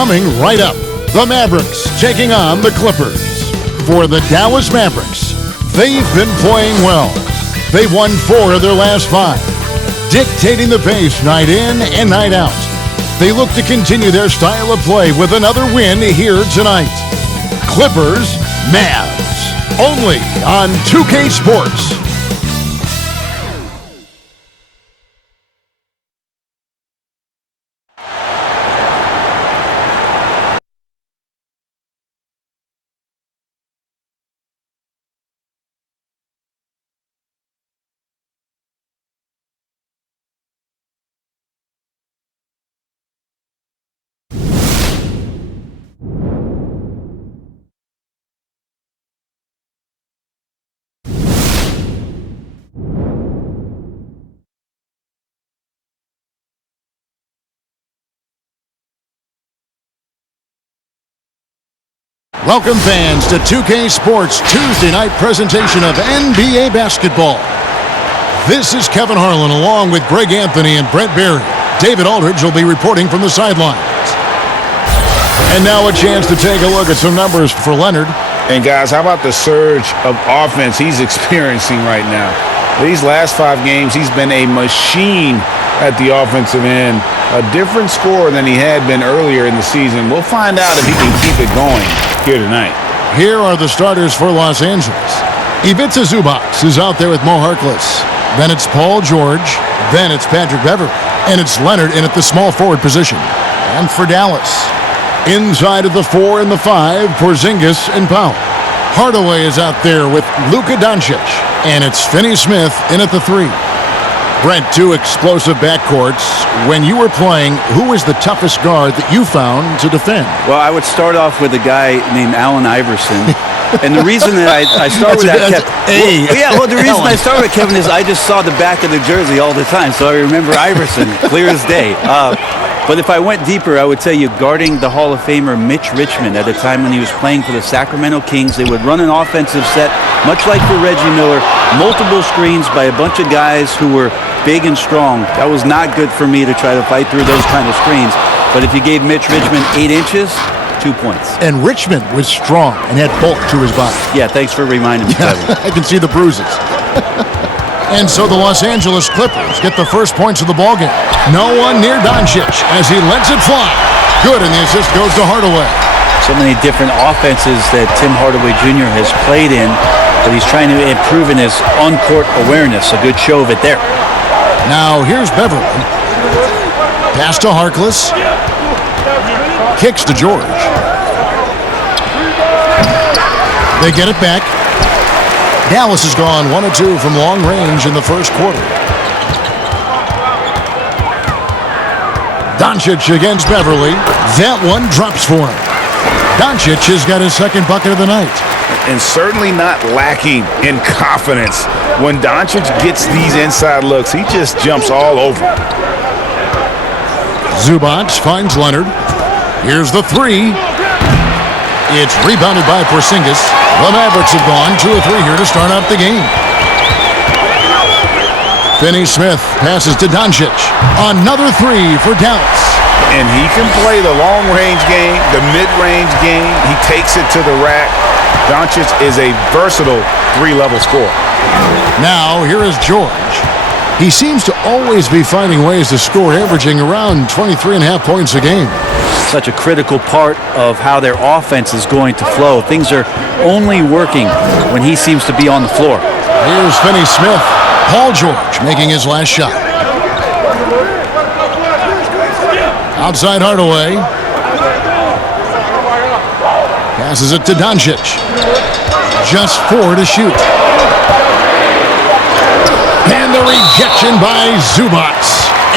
Coming right up, the Mavericks taking on the Clippers. For the Dallas Mavericks, they've been playing well. They've won 4 of their last 5, dictating the pace night in and night out. They look to continue their style of play with another win here tonight. Clippers, MAVS, only on 2K Sports. Welcome fans to 2K Sports Tuesday night presentation of NBA basketball. This is Kevin Harlan along with Greg Anthony and Brent Berry. David Aldridge will be reporting from the sidelines. And now a chance to take a look at some numbers for Leonard. And guys, how about the surge of offense he's experiencing right now? These last 5 games, he's been a machine at the offensive end. A different scorer than he had been earlier in the season. We'll find out if he can keep it going here tonight. Here are the starters for Los Angeles. Ivica Zubac is out there with Mo Harkless. Then it's Paul George. Then it's Patrick Beverley. And it's Leonard in at the small forward position. And for Dallas, inside of the 4 and the 5, Porzingis and Powell. Hardaway is out there with Luka Doncic. And it's Finney-Smith in at the 3. Brent, 2 explosive backcourts. When you were playing, who was the toughest guard that you found to defend? Well, I would start off with a guy named Allen Iverson. And the reason that I start with that, the reason I start with Kevin is I just saw the back of the jersey all the time, so I remember Iverson clear as day. But if I went deeper, I would tell you guarding the Hall of Famer Mitch Richmond at a time when he was playing for the Sacramento Kings. They would run an offensive set, much like for Reggie Miller, multiple screens by a bunch of guys who were big and strong. That was not good for me to try to fight through those kind of screens. But if you gave Mitch Richmond 8 inches, 2 points. And Richmond was strong and had bulk to his body. Yeah, thanks for reminding me, Kevin. I can see the bruises. And so the Los Angeles Clippers get the first points of the ballgame. No one near Doncic as he lets it fly. Good, and the assist goes to Hardaway. So many different offenses that Tim Hardaway Jr. has played in, but he's trying to improve in his on-court awareness. A good show of it there. Now here's Beverley. Pass to Harkless. Kicks to George. They get it back. Dallas has gone 1 of 2 from long range in the first quarter. Doncic against Beverley. That one drops for him. Doncic has got his second bucket of the night. And certainly not lacking in confidence. When Doncic gets these inside looks, he just jumps all over. Zubac finds Leonard. Here's the 3. It's rebounded by Porzingis. The Mavericks have gone 2 of 3 here to start out the game. Finney-Smith passes to Doncic. Another 3 for Dallas. And he can play the long-range game, the mid-range game. He takes it to the rack. Doncic is a versatile 3-level scorer. Now, here is George. He seems to always be finding ways to score, averaging around 23.5 points a game. Such a critical part of how their offense is going to flow. Things are only working when he seems to be on the floor. Here's Finney-Smith. Paul George making his last shot. Outside Hardaway. Passes it to Doncic. Just 4 to shoot. And the rejection by Zubac.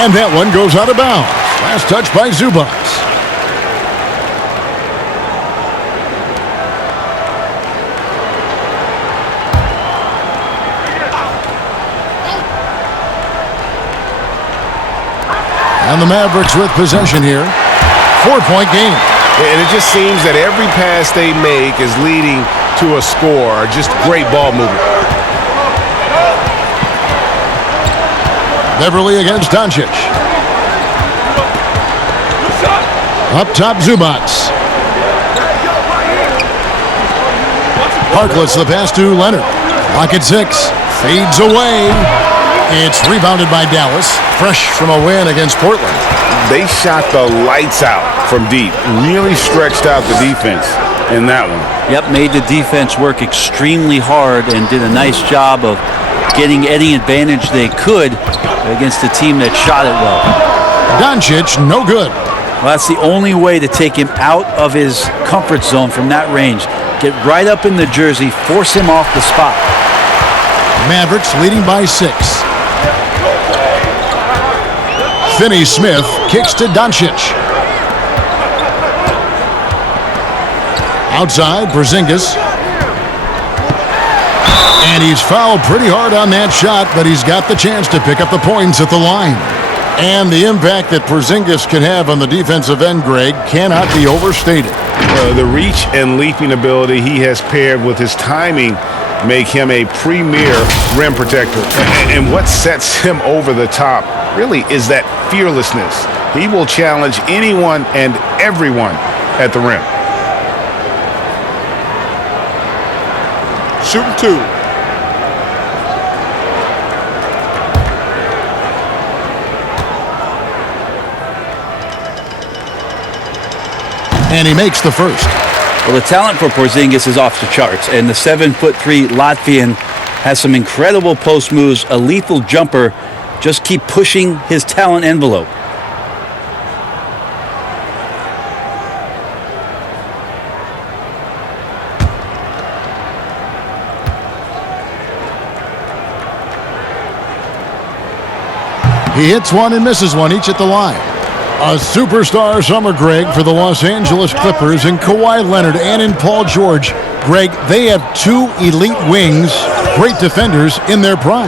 And that one goes out of bounds. Last touch by Zubac. And the Mavericks with possession here. 4-point game. And it just seems that every pass they make is leading to a score. Just great ball movement. Beverley against Doncic. Up top, Zubats. Harkless the pass to Leonard. Lock at 6. Fades away. It's rebounded by Dallas. Fresh from a win against Portland. They shot the lights out from deep. Really stretched out the defense in that one. Yep, made the defense work extremely hard and did a nice job of getting any advantage they could against a team that shot it well. Doncic, no good. Well, that's the only way to take him out of his comfort zone from that range. Get right up in the jersey, force him off the spot. Mavericks leading by 6. Finney-Smith kicks to Doncic. Outside, Porzingis. And he's fouled pretty hard on that shot, but he's got the chance to pick up the points at the line. And the impact that Porzingis can have on the defensive end, Greg, cannot be overstated. The reach and leaping ability he has paired with his timing make him a premier rim protector. And what sets him over the top really is that fearlessness. He will challenge anyone and everyone at the rim. Shooting 2. And he makes the first. Well, the talent for Porzingis is off the charts, and the 7'3" Latvian has some incredible post moves, a lethal jumper. Just keep pushing his talent envelope. He hits one and misses one, each at the line. A superstar summer, Greg, for the Los Angeles Clippers in Kawhi Leonard and in Paul George. Greg, they have 2 elite wings, great defenders in their prime.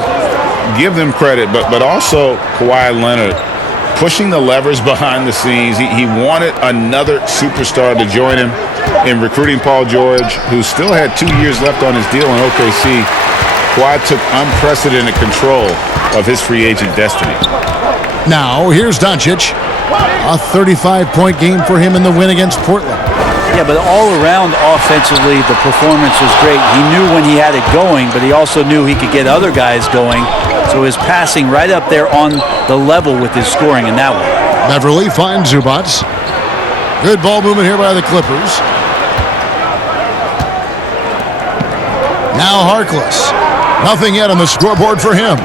Give them credit, but also Kawhi Leonard pushing the levers behind the scenes. He wanted another superstar to join him in recruiting Paul George, who still had 2 years left on his deal in OKC. Kawhi took unprecedented control of his free agent destiny. Now, here's Doncic. A 35-point game for him in the win against Portland. Yeah, but all around offensively, the performance was great. He knew when he had it going, but he also knew he could get other guys going. So his passing right up there on the level with his scoring in that one. Beverly finds Zubats. Good ball movement here by the Clippers. Now Harkless. Nothing yet on the scoreboard for him.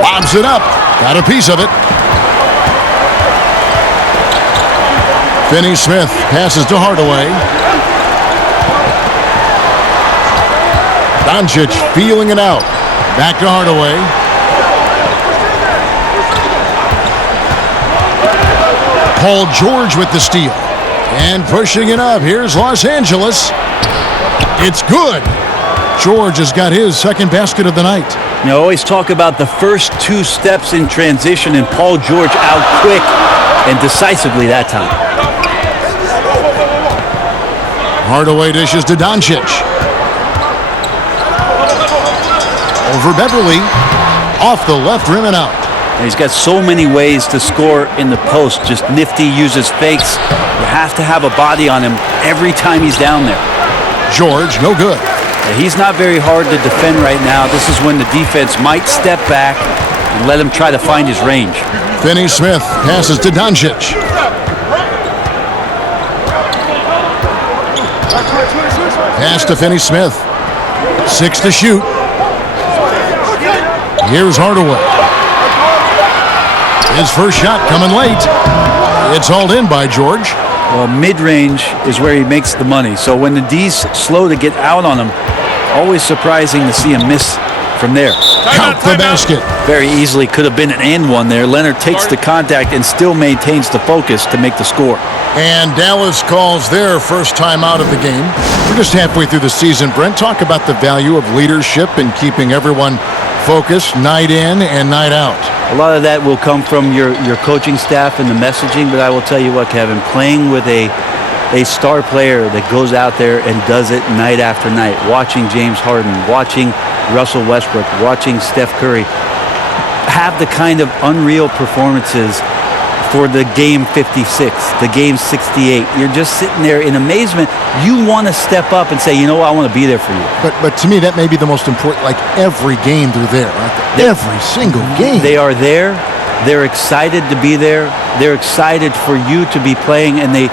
Lobs it up. Got a piece of it. Finney-Smith passes to Hardaway. Doncic feeling it out. Back to Hardaway. Paul George with the steal. And pushing it up. Here's Los Angeles. It's good. George has got his second basket of the night. You always talk about the first 2 steps in transition, and Paul George out quick and decisively that time. Hardaway dishes to Doncic. Over Beverly. Off the left rim and out. And he's got so many ways to score in the post. Just nifty, uses fakes. You have to have a body on him every time he's down there. George, no good. He's not very hard to defend right now. This is when the defense might step back and let him try to find his range. Finney-Smith passes to Doncic. Pass to Finney-Smith. 6 to shoot. Here's Hardaway. His first shot coming late. It's hauled in by George. Well, mid-range is where he makes the money. So when the D's slow to get out on him, always surprising to see him miss from there. Count the basket. Very easily could have been an and one there. Leonard takes the contact and still maintains the focus to make the score. And Dallas calls their first time out of the game. We're just halfway through the season, Brent. Talk about the value of leadership and keeping everyone focused night in and night out. A lot of that will come from your coaching staff and the messaging, but I will tell you what, Kevin, playing with a star player that goes out there and does it night after night, watching James Harden, watching Russell Westbrook, watching Steph Curry have the kind of unreal performances for the game 56, the game 68. You're just sitting there in amazement. You want to step up and say, you know what, I want to be there for you. But to me, that may be the most important. Like every game, they're there. Aren't they? Every single game. They are there. They're excited to be there. They're excited for you to be playing, and they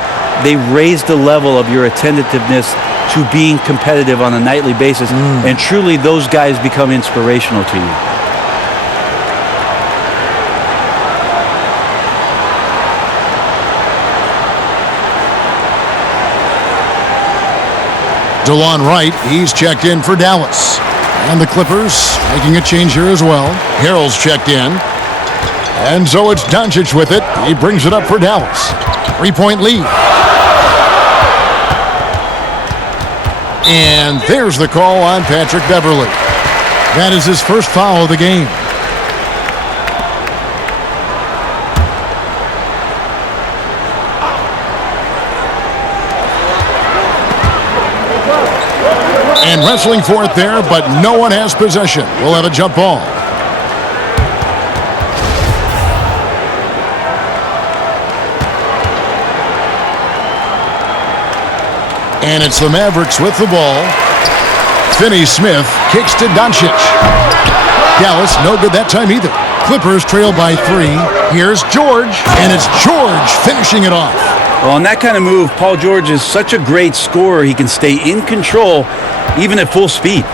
raise the level of your attentiveness to being competitive on a nightly basis. And truly, those guys become inspirational to you. DeLon Wright, he's checked in for Dallas. And the Clippers making a change here as well. Harrell's checked in. And so it's Doncic with it. He brings it up for Dallas. 3-point lead. And there's the call on Patrick Beverley. That is his first foul of the game. And wrestling for it there, but no one has possession. We'll have a jump ball. And it's the Mavericks with the ball. Finney-Smith kicks to Doncic. Dallas, no good that time either. Clippers trail by 3. Here's George, and it's George finishing it off. Well, on that kind of move, Paul George is such a great scorer. He can stay in control even at full speed.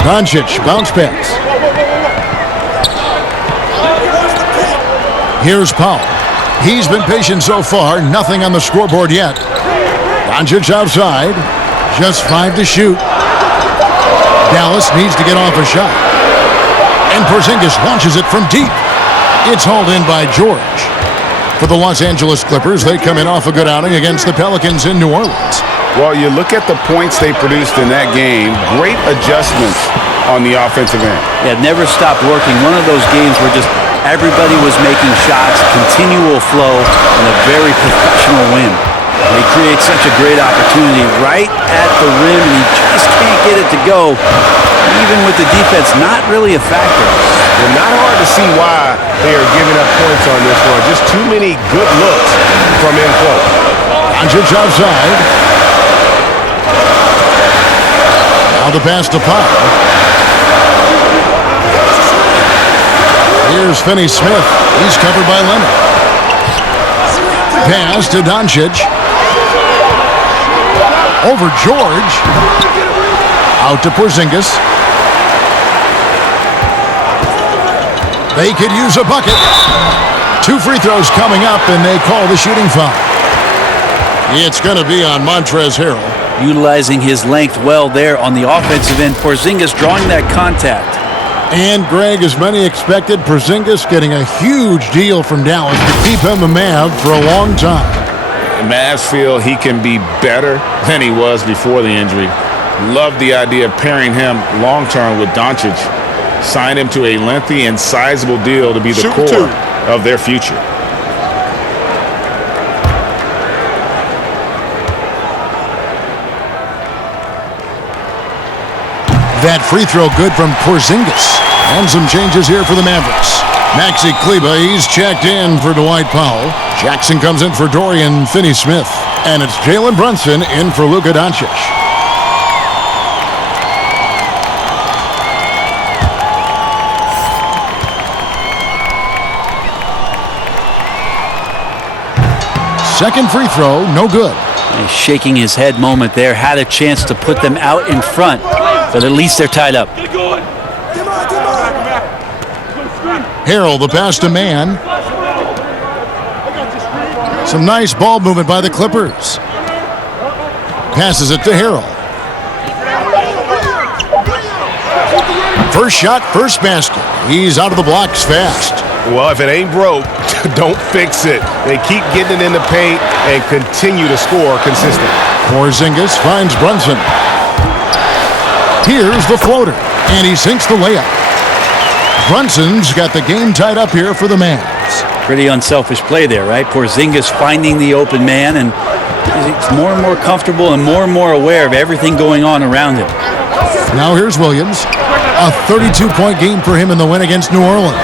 Doncic, bounce pass. Here's Powell. He's been patient so far. Nothing on the scoreboard yet. Doncic outside. Just 5 to shoot. Dallas needs to get off a shot. And Porzingis launches it from deep. It's hauled in by George. For the Los Angeles Clippers, they come in off a good outing against the Pelicans in New Orleans. Well, you look at the points they produced in that game. Great adjustments on the offensive end. Yeah, never stopped working. One of those games where just everybody was making shots, continual flow, and a very professional win. They create such a great opportunity right at the rim, and he just can't get it to go. Even with the defense not really a factor. And not hard to see why they are giving up points on this one. Just too many good looks from in close. Doncic outside. Now the pass to Powell. Here's Finney-Smith. He's covered by Leonard. Pass to Doncic. Over George. Out to Porzingis. They could use a bucket. 2 free throws coming up, and they call the shooting foul. It's going to be on Montrezl Harrell. Utilizing his length well there on the offensive end. Porzingis drawing that contact. And, Greg, as many expected, Porzingis getting a huge deal from Dallas to keep him a Mav for a long time. The Mavs feel he can be better than he was before the injury. Love the idea of pairing him long-term with Doncic. Signed him to a lengthy and sizable deal to be the core of their future. That free throw good from Porzingis. And some changes here for the Mavericks. Maxi Kleber, he's checked in for Dwight Powell. Jackson comes in for Dorian Finney-Smith. And it's Jalen Brunson in for Luka Doncic. Second free throw, no good. A shaking his head moment there. Had a chance to put them out in front, but at least they're tied up. Harrell, the pass to Mann. Some nice ball movement by the Clippers. Passes it to Harrell. First shot, first basket. He's out of the blocks fast. Well, if it ain't broke, don't fix it. They keep getting it in the paint and continue to score consistently. Porzingis finds Brunson. Here's the floater, and he sinks the layup. Brunson's got the game tied up here for the Mavs. Pretty unselfish play there, right? Porzingis finding the open man, and he's more and more comfortable and more aware of everything going on around him. Now here's Williams. A 32-point game for him in the win against New Orleans.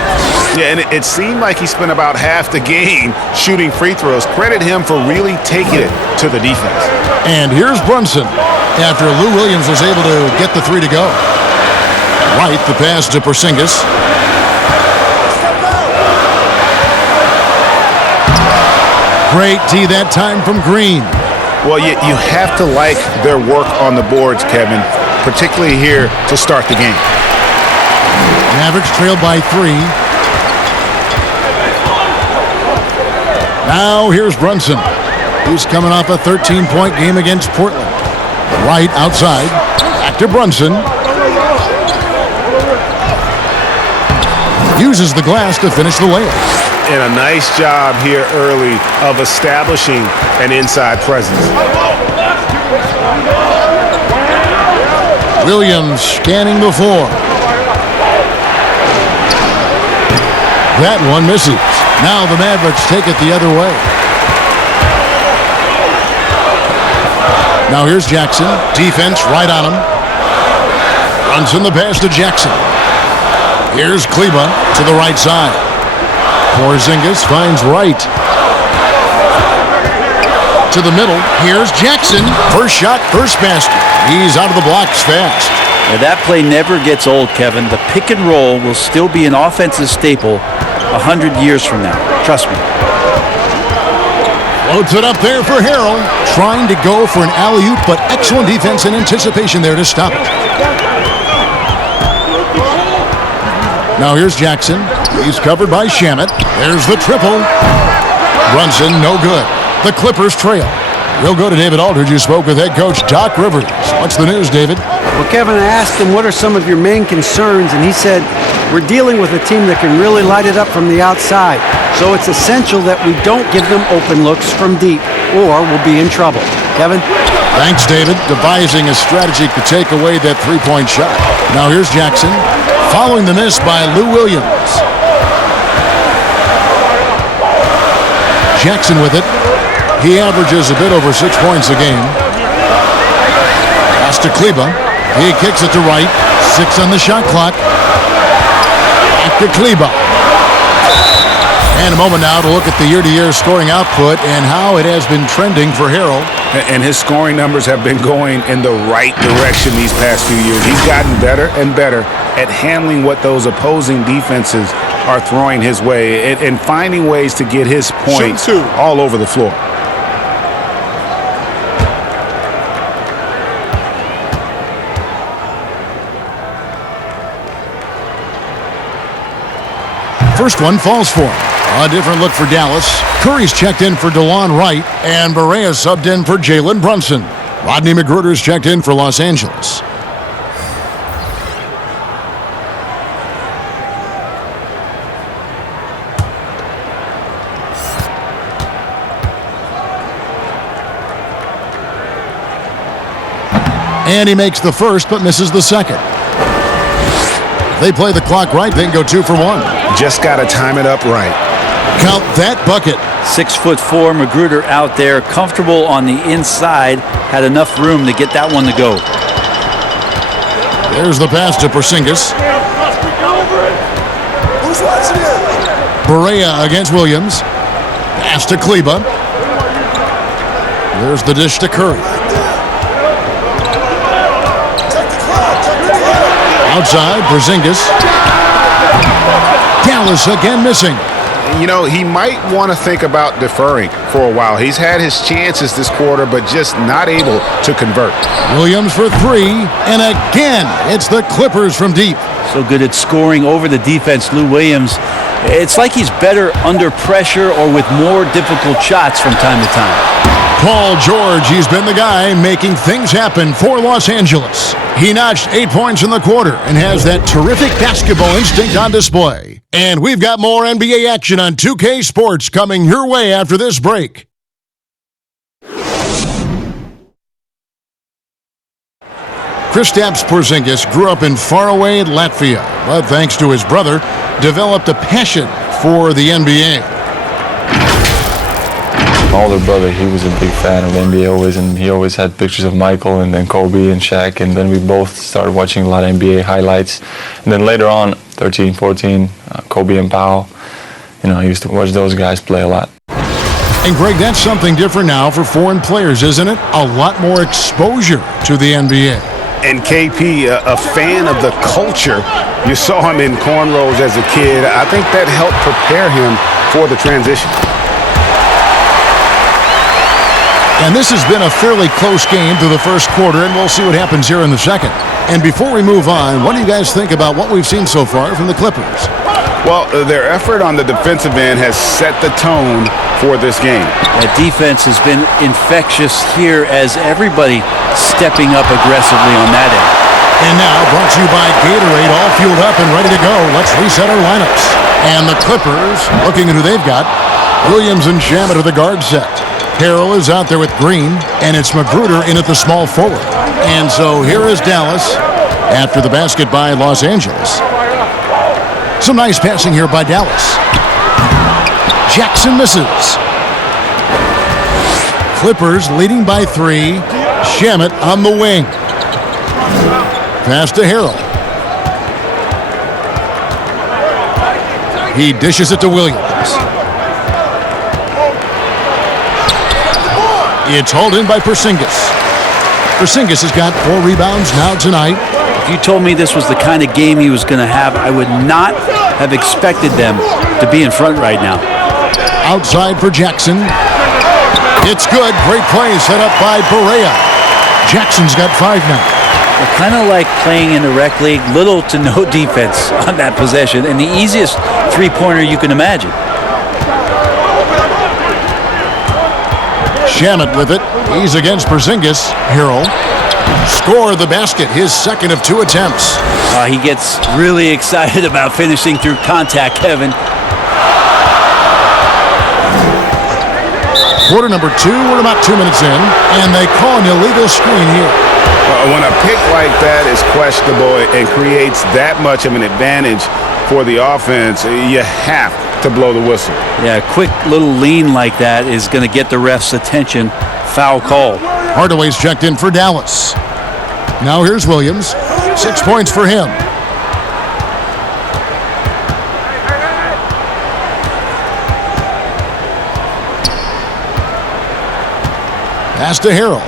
Yeah, and it seemed like he spent about half the game shooting free throws. Credit him for really taking it to the defense. And here's Brunson after Lou Williams was able to get the three to go. Right, the pass to Porzingis. Great D that time from Green. Well, you have to like their work on the boards, Kevin, particularly here to start the game. Mavericks trailed by 3. Now here's Brunson. He's coming off a 13-point game against Portland. Right outside. Back to Brunson. Uses the glass to finish the layup. And a nice job here early of establishing an inside presence. Williams scanning the floor. That one misses. Now the Mavericks take it the other way. Now here's Jackson. Defense right on him. Brunson the pass to Jackson. Here's Kleba to the right side. Porzingis finds Wright. To the middle. Here's Jackson. First shot, first basket. He's out of the blocks fast. Now that play never gets old, Kevin. The pick and roll will still be an offensive staple 100 years from now. Trust me. Floats it up there for Harrell. Trying to go for an alley-oop, but excellent defense and anticipation there to stop it. Now here's Jackson. He's covered by Shamet. There's the triple. Brunson, no good. The Clippers trail. We'll go to David Aldridge, who spoke with head coach Doc Rivers. What's the news, David? Well, Kevin, I asked him, what are some of your main concerns? And he said, we're dealing with a team that can really light it up from the outside. So it's essential that we don't give them open looks from deep, or we'll be in trouble. Kevin? Thanks, David. Devising a strategy to take away that three-point shot. Now here's Jackson. Following the miss by Lou Williams. Jackson with it. He averages a bit over 6 points a game. Pass to Kleba. He kicks it to Wright. 6 on the shot clock. Back to Kleba. And a moment now to look at the year-to-year scoring output and how it has been trending for Harrell. And his scoring numbers have been going in the right direction these past few years. He's gotten better and better at handling what those opposing defenses are throwing his way and finding ways to get his points all over the floor. First one falls for him. A different look for Dallas. Curry's checked in for DeLon Wright, and Barea subbed in for Jalen Brunson. Rodney McGruder's checked in for Los Angeles. And he makes the first, but misses the second. If they play the clock right, they can go 2 for 1. Just got to time it up right. Count that bucket. 6'4" Magruder out there, comfortable on the inside, had enough room to get that one to go. There's the pass to Porzingis. Barea against Williams. Pass to Kleba. There's the dish to Curry. Outside, Porzingis. Dallas again missing. You know, he might want to think about deferring for a while. He's had his chances this quarter, but just not able to convert. Williams for 3, and again, it's the Clippers from deep. So good at scoring over the defense, Lou Williams. It's like he's better under pressure or with more difficult shots from time to time. Paul George, he's been the guy making things happen for Los Angeles. He notched 8 points in the quarter and has that terrific basketball instinct on display. And we've got more NBA action on 2K Sports coming your way after this break. Kristaps Porzingis grew up in faraway Latvia, but thanks to his brother, developed a passion for the NBA. My older brother, he was a big fan of NBA always, and he always had pictures of Michael and then Kobe and Shaq, and then we both started watching a lot of NBA highlights. And then later on, 13, 14, Kobe and Powell. You know, I used to watch those guys play a lot. And Greg, that's something different now for foreign players, isn't it? A lot more exposure to the NBA. And KP, a fan of the culture. You saw him in cornrows as a kid. I think that helped prepare him for the transition. And this has been a fairly close game through the first quarter, and we'll see what happens here in the second. And before we move on, what do you guys think about what we've seen so far from the Clippers? Well, their effort on the defensive end has set the tone for this game. That defense has been infectious here as everybody stepping up aggressively on that end. And now, brought to you by Gatorade, all fueled up and ready to go. Let's reset our lineups. And the Clippers, looking at who they've got, Williams and Shamet are the guard set. Harrell is out there with Green, and it's Magruder in at the small forward. And so here is Dallas after the basket by Los Angeles. Some nice passing here by Dallas. Jackson misses. Clippers leading by 3. Shamet on the wing. Pass to Harrell. He dishes it to Williams. It's hauled in by Porzingis. Porzingis has got 4 rebounds now tonight. If you told me this was the kind of game he was going to have, I would not have expected them to be in front right now. Outside for Jackson. It's good. Great play set up by Barea. Jackson's got 5 now. They're kind of like playing in the rec league, little to no defense on that possession, and the easiest three-pointer you can imagine. Shamet with it. He's against Porzingis. Harrell scored the basket, his second of 2 attempts. He gets really excited about finishing through contact, Kevin. Quarter number 2, we're about 2 minutes in, and they call an illegal screen here. When a pick like that is questionable and creates that much of an advantage for the offense, you have to blow the whistle. Yeah, a quick little lean like that is going to get the ref's attention. Foul call. Hardaway's checked in for Dallas. Now here's Williams. 6 points for him. Pass to Harrell.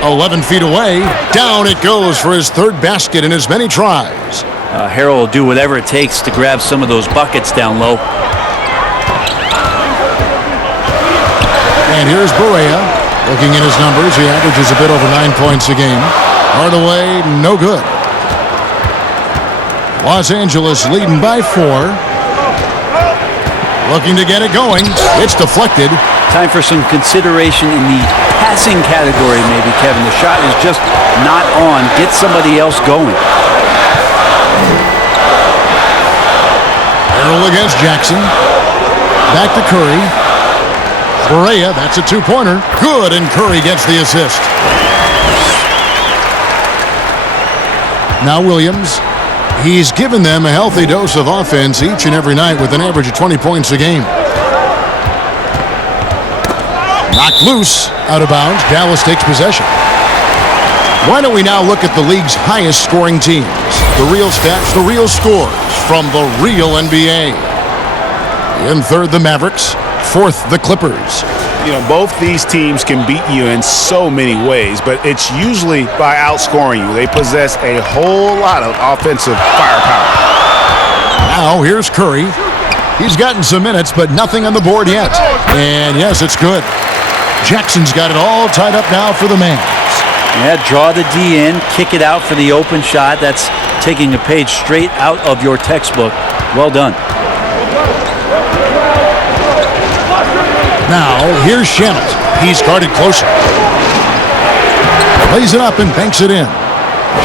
11 feet away. Down it goes for his 3rd basket in as many tries. Harrell will do whatever it takes to grab some of those buckets down low. And here's Barea. Looking at his numbers, he averages a bit over 9 points a game. Hardaway, no good. Los Angeles leading by 4. Looking to get it going. It's deflected. Time for some consideration in the passing category, maybe, Kevin. The shot is just not on. Get somebody else going. Harrell against Jackson. Back to Curry. Barea, that's a 2-pointer. Good, and Curry gets the assist. Now Williams. He's given them a healthy dose of offense each and every night with an average of 20 points a game. Knocked loose, out of bounds. Dallas takes possession. Why don't we now look at the league's highest scoring teams? The real stats, the real scores from the real NBA. In 3rd, the Mavericks. 4th, the Clippers. You know, both these teams can beat you in so many ways, but it's usually by outscoring you. They possess a whole lot of offensive firepower. Now, here's Curry. He's gotten some minutes, but nothing on the board yet. And yes, it's good. Jackson's got it all tied up now for the Mavs. Yeah, draw the D in, kick it out for the open shot. That's taking a page straight out of your textbook. Well done. Now, here's Shamet. He's guarded closer. Lays it up and banks it in.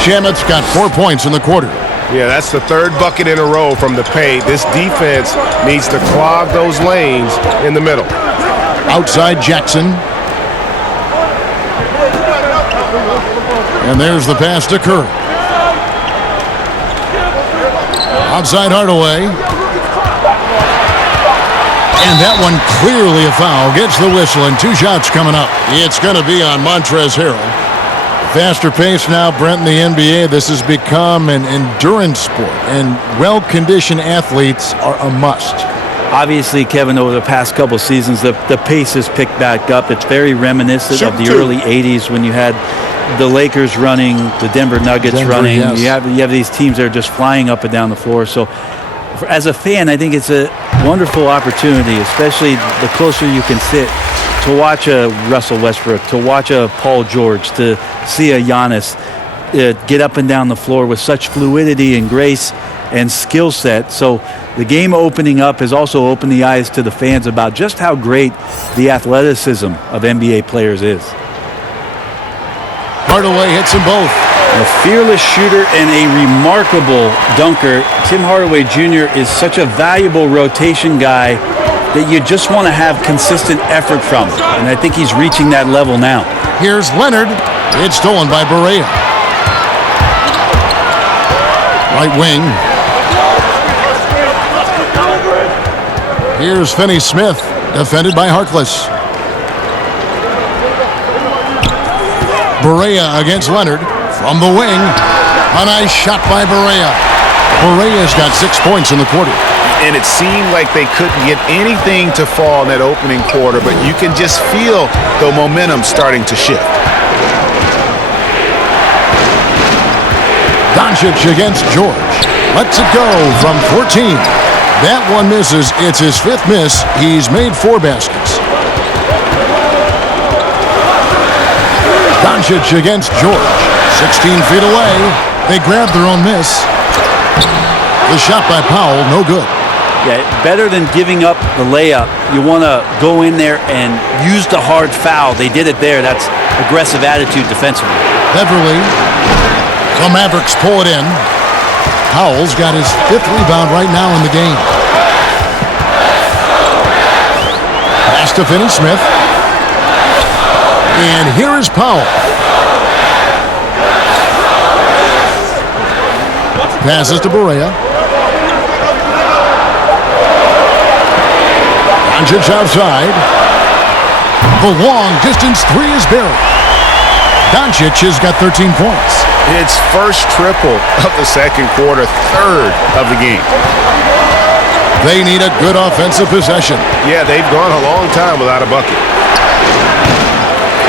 Shamet's got 4 points in the quarter. Yeah, that's the 3rd bucket in a row from the paint. This defense needs to clog those lanes in the middle. Outside Jackson. And there's the pass to Curry. Outside Hardaway. And that one clearly a foul. Gets the whistle and 2 shots coming up. It's going to be on Montrezl Harrell. Faster pace now, Brent, in the NBA. This has become an endurance sport, and well-conditioned athletes are a must. Obviously, Kevin, over the past couple seasons, the pace has picked back up. It's very reminiscent of the early 80s when you had the Lakers running, the Denver Nuggets running. Yes. You have these teams that are just flying up and down the floor. So as a fan, I think it's a wonderful opportunity, especially the closer you can sit, to watch a Russell Westbrook, to watch a Paul George, to see a Giannis get up and down the floor with such fluidity and grace and skill set. So the game opening up has also opened the eyes to the fans about just how great the athleticism of NBA players is. Hardaway hits them both. A fearless shooter and a remarkable dunker. Tim Hardaway Jr. is such a valuable rotation guy that you just want to have consistent effort from. And I think he's reaching that level now. Here's Leonard. It's stolen by Barea. Right wing. Here's Finney-Smith, defended by Harkless. Barea against Leonard from the wing. A nice shot by Barea. Barea's got 6 points in the quarter. And it seemed like they couldn't get anything to fall in that opening quarter, but you can just feel the momentum starting to shift. Doncic against George. Lets it go from 14. That one misses. It's his 5th miss. He's made 4 baskets. Doncic against George. 16 feet away. They grab their own miss. The shot by Powell, no good. Yeah, better than giving up the layup. You want to go in there and use the hard foul. They did it there. That's aggressive attitude defensively. Beverly. The Mavericks pull it in. Powell's got his 5th rebound right now in the game. Pass to Finney-Smith. And here is Powell. Passes to Barea. Doncic outside. The long distance 3 is buried. Doncic has got 13 points. It's first triple of the second quarter, 3rd of the game. They need a good offensive possession. Yeah, they've gone a long time without a bucket.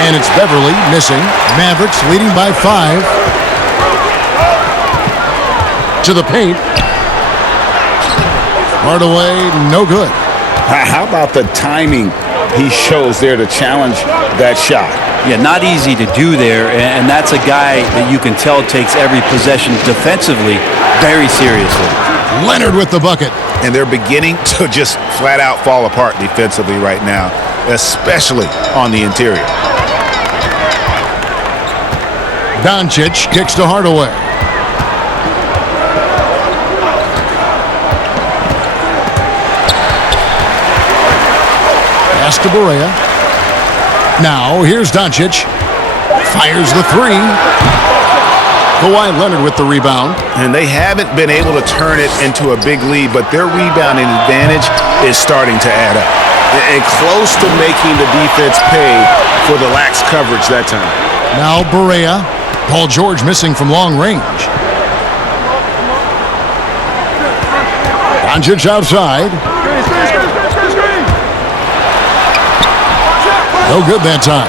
And it's Beverly missing. Mavericks leading by 5. To the paint. Hardaway, no good. How about the timing he shows there to challenge that shot? Yeah, not easy to do there, and that's a guy that you can tell takes every possession defensively very seriously. Leonard with the bucket. And they're beginning to just flat out fall apart defensively right now, especially on the interior. Doncic kicks to Hardaway. Pass to Barea. Now, here's Doncic. Fires the 3. Kawhi Leonard with the rebound. And they haven't been able to turn it into a big lead, but their rebounding advantage is starting to add up. And close to making the defense pay for the lax coverage that time. Now Barea. Paul George missing from long range. Doncic outside. No good that time.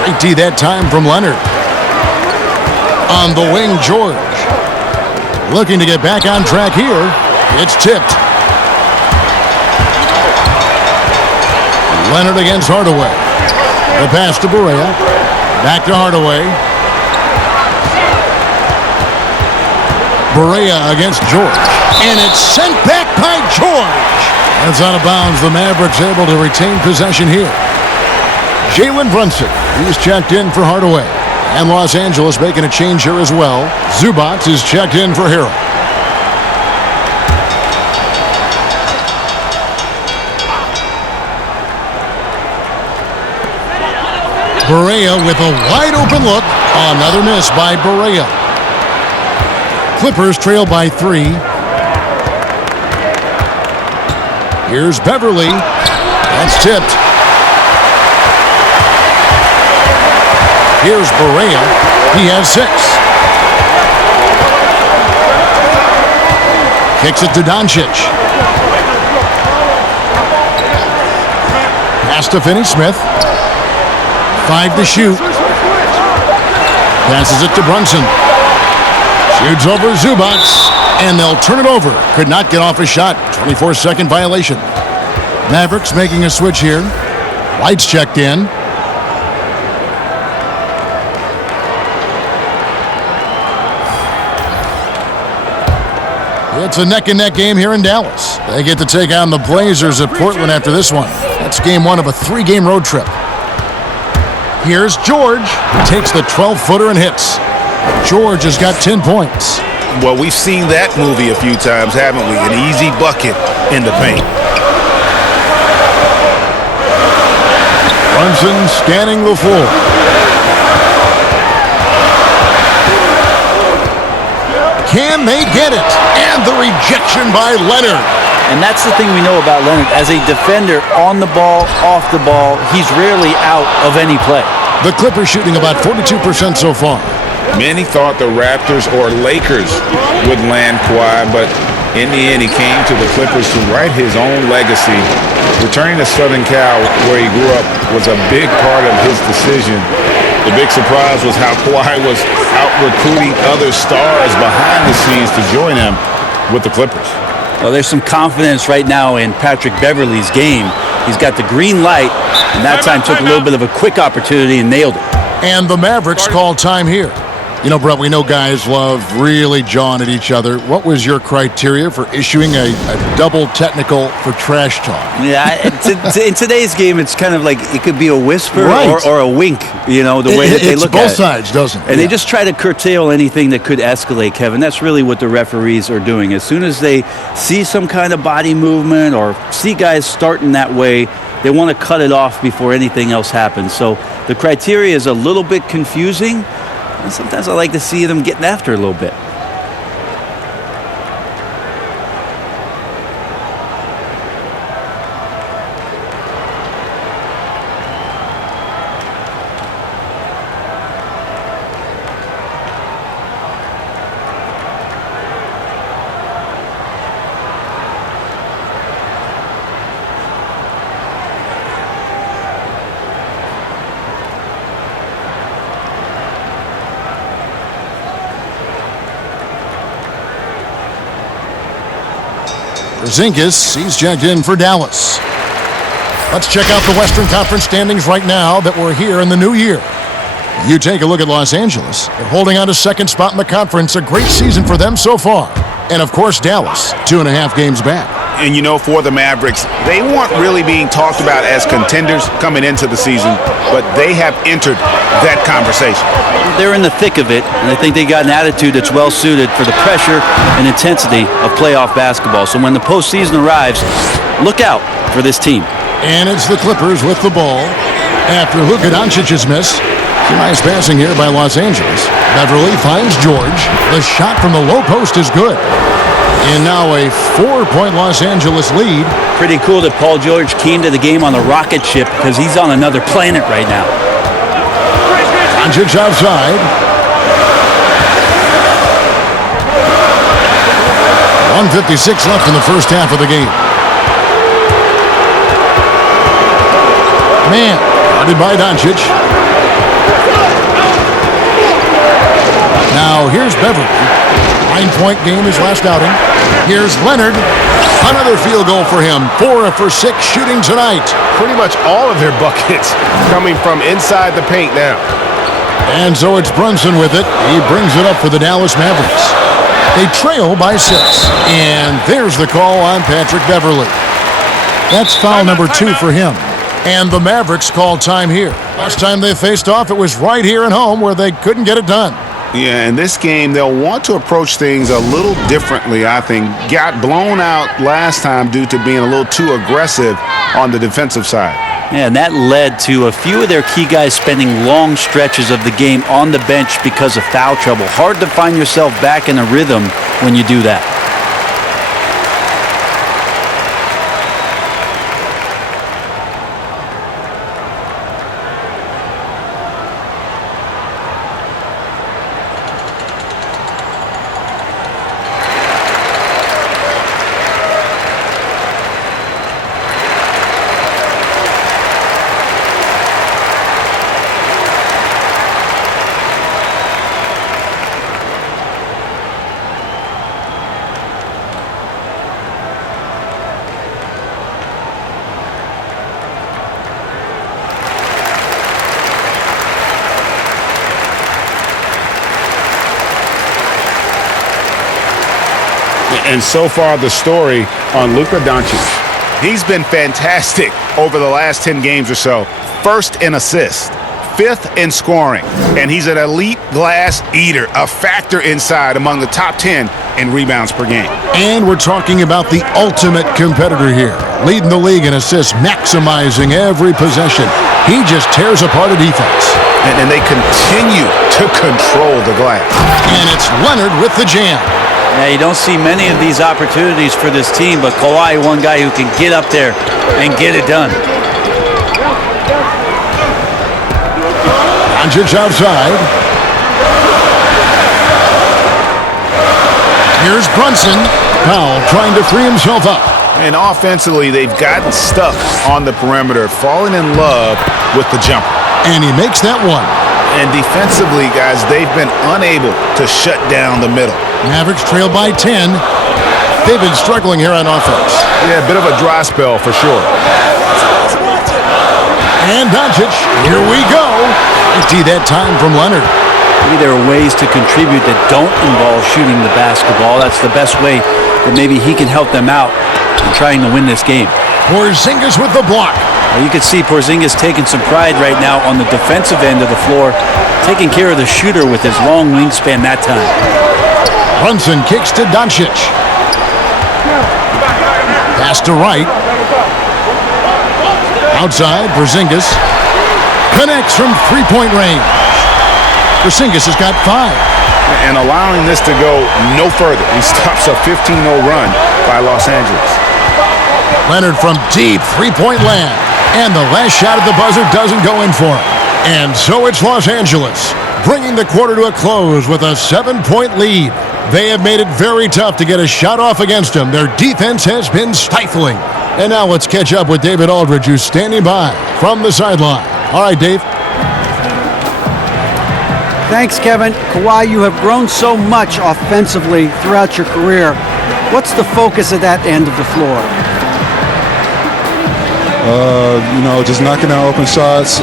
Great D that time from Leonard. On the wing, George. Looking to get back on track here. It's tipped. Leonard against Hardaway. The pass to Barea. Back to Hardaway. Barea against George. And it's sent back by George. That's out of bounds. The Mavericks able to retain possession here. Jalen Brunson, he's checked in for Hardaway. And Los Angeles making a change here as well. Zubac is checked in for Harrell. Barea with a wide open look. Another miss by Barea. Clippers trail by 3. Here's Beverly. That's tipped. Here's Barea. He has 6. Kicks it to Doncic. Pass to Finney-Smith. 5 to shoot. Passes it to Brunson. Shoots over Zubac, and they'll turn it over. Could not get off a shot. 24-second violation. Mavericks making a switch here. White's checked in. It's a neck-and-neck game here in Dallas. They get to take on the Blazers of Portland after this one. That's game 1 of a 3-game road trip. Here's George. He takes the 12-footer and hits. George has got 10 points. Well, we've seen that movie a few times, haven't we? An easy bucket in the paint. Brunson scanning the floor. Can they get it? And the rejection by Leonard. And that's the thing we know about Leonard. As a defender, on the ball, off the ball, he's rarely out of any play. The Clippers shooting about 42% so far. Many thought the Raptors or Lakers would land Kawhi, but in the end, he came to the Clippers to write his own legacy. Returning to Southern Cal, where he grew up, was a big part of his decision. The big surprise was how Kawhi was out-recruiting other stars behind the scenes to join him with the Clippers. Well, there's some confidence right now in Patrick Beverley's game. He's got the green light, and that time took a little bit of a quick opportunity and nailed it. And the Mavericks call time here. You know, Brett, we know guys love really jawing at each other. What was your criteria for issuing a double technical for trash talk? Yeah, in today's game, it's kind of like it could be a whisper or a wink, you know, the way that they look at it. It's both sides, doesn't it? And they just try to curtail anything that could escalate, Kevin. That's really what the referees are doing. As soon as they see some kind of body movement or see guys starting that way, they want to cut it off before anything else happens. So the criteria is a little bit confusing. And sometimes I like to see them getting after it a little bit. Porzingis, he's checked in for Dallas. Let's check out the Western Conference standings right now that we're here in the new year. You take a look at Los Angeles. They're holding on to second spot in the conference. A great season for them so far. And, of course, Dallas, 2.5 games back. And, you know, for the Mavericks, they weren't really being talked about as contenders coming into the season, but they have entered that conversation. They're in the thick of it, and I think they got an attitude that's well-suited for the pressure and intensity of playoff basketball. So when the postseason arrives, look out for this team. And it's the Clippers with the ball after Luka Doncic's miss. Nice passing here by Los Angeles. Beverley finds George. The shot from the low post is good. And now a 4-point Los Angeles lead. Pretty cool that Paul George came to the game on the rocket ship because he's on another planet right now. Doncic outside. 1:56 left in the first half of the game. Man, guarded by Doncic. Now here's Beverley. 9-point game his last outing. Here's Leonard. Another field goal for him. 4 for 6 shooting tonight. Pretty much all of their buckets coming from inside the paint now. And so it's Brunson with it. He brings it up for the Dallas Mavericks. They trail by 6. And there's the call on Patrick Beverley. That's foul number 2 for him. And the Mavericks call time here. Last time they faced off, it was right here at home where they couldn't get it done. Yeah, in this game, they'll want to approach things a little differently, I think. Got blown out last time due to being a little too aggressive on the defensive side. Yeah, and that led to a few of their key guys spending long stretches of the game on the bench because of foul trouble. Hard to find yourself back in a rhythm when you do that. And so far, the story on Luka Doncic. He's been fantastic over the last 10 games or so. First in assists, fifth in scoring, and he's an elite glass eater, a factor inside among the top 10 in rebounds per game. And we're talking about the ultimate competitor here, leading the league in assists, maximizing every possession. He just tears apart a defense. And they continue to control the glass. And it's Leonard with the jam. Yeah, you don't see many of these opportunities for this team, but Kawhi, one guy who can get up there and get it done. Doncic outside. Here's Brunson. Powell trying to free himself up. And offensively, they've gotten stuck on the perimeter, falling in love with the jumper. And he makes that one. And defensively, guys, they've been unable to shut down the middle. Mavericks trail by 10. They've been struggling here on offense. Yeah, a bit of a dry spell for sure. And Doncic, here we go. Empty that time from Leonard. Maybe there are ways to contribute that don't involve shooting the basketball. That's the best way that maybe he can help them out in trying to win this game. Porzingis with the block. Well, you can see Porzingis taking some pride right now on the defensive end of the floor, taking care of the shooter with his long wingspan that time. Brunson kicks to Doncic. Pass to Wright. Outside, Porzingis connects from three-point range. Porzingis has got 5. And allowing this to go no further. He stops a 15-0 run by Los Angeles. Leonard from deep three-point land. And the last shot at the buzzer doesn't go in for him. And so it's Los Angeles, bringing the quarter to a close with a 7-point lead. They have made it very tough to get a shot off against them. Their defense has been stifling. And now let's catch up with David Aldridge, who's standing by from the sideline. All right, Dave. Thanks, Kevin. Kawhi, you have grown so much offensively throughout your career. What's the focus of that end of the floor? Just knocking down open shots,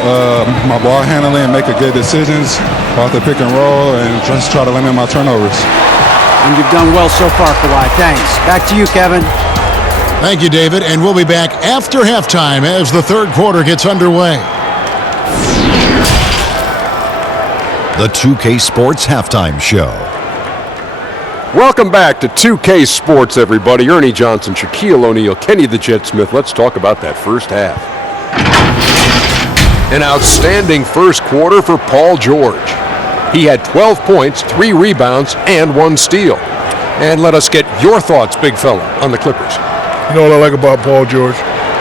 my ball handling, and making good decisions off the pick and roll, and just try to limit my turnovers. And you've done well so far, Kawhi. Thanks. Back to you, Kevin. Thank you, David. And we'll be back after halftime as the third quarter gets underway. The 2K Sports Halftime Show. Welcome back to 2K Sports, everybody. Ernie Johnson, Shaquille O'Neal, Kenny the Jet Smith. Let's talk about that first half. An outstanding first quarter for Paul George. He had 12 points, 3 rebounds, and 1 steal. And let us get your thoughts, big fella, on the Clippers. You know what I like about Paul George?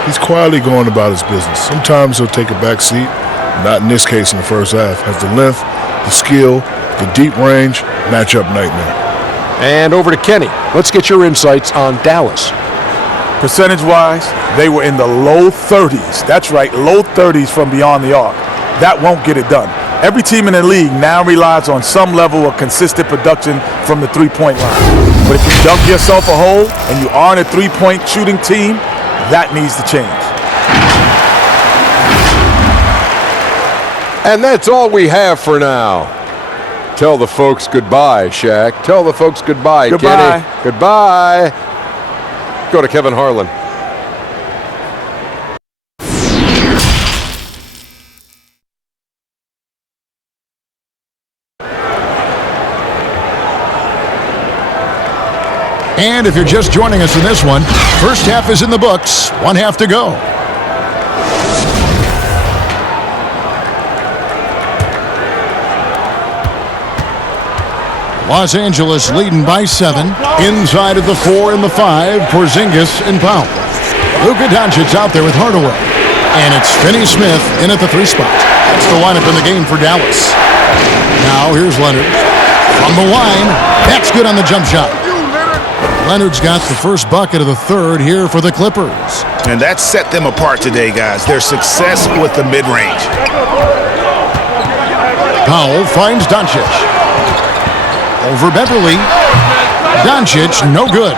He's quietly going about his business. Sometimes he'll take a back seat, not in this case in the first half. Has the length, the skill, the deep range, matchup nightmare. And over to Kenny. Let's get your insights on Dallas. Percentage-wise, they were in the low 30s. That's right, low 30s from beyond the arc. That won't get it done. Every team in the league now relies on some level of consistent production from the three-point line. But if you dunk yourself a hole and you aren't a three-point shooting team, that needs to change. And that's all we have for now. Tell the folks goodbye, Shaq. Tell the folks goodbye, Goodbye. Kenny. Goodbye. Go to Kevin Harlan. And if you're just joining us in this one, first half is in the books. 1 half to go. Los Angeles leading by 7. Inside of the 4 and the 5, Porzingis and Powell. Luka Doncic out there with Hardaway. And it's Finney-Smith in at the 3 spot. That's the lineup in the game for Dallas. Now here's Leonard. From the line, that's good on the jump shot. Leonard's got the first bucket of the third here for the Clippers. And that set them apart today, guys. Their success with the mid-range. Powell finds Doncic. Over Beverly. Doncic, no good.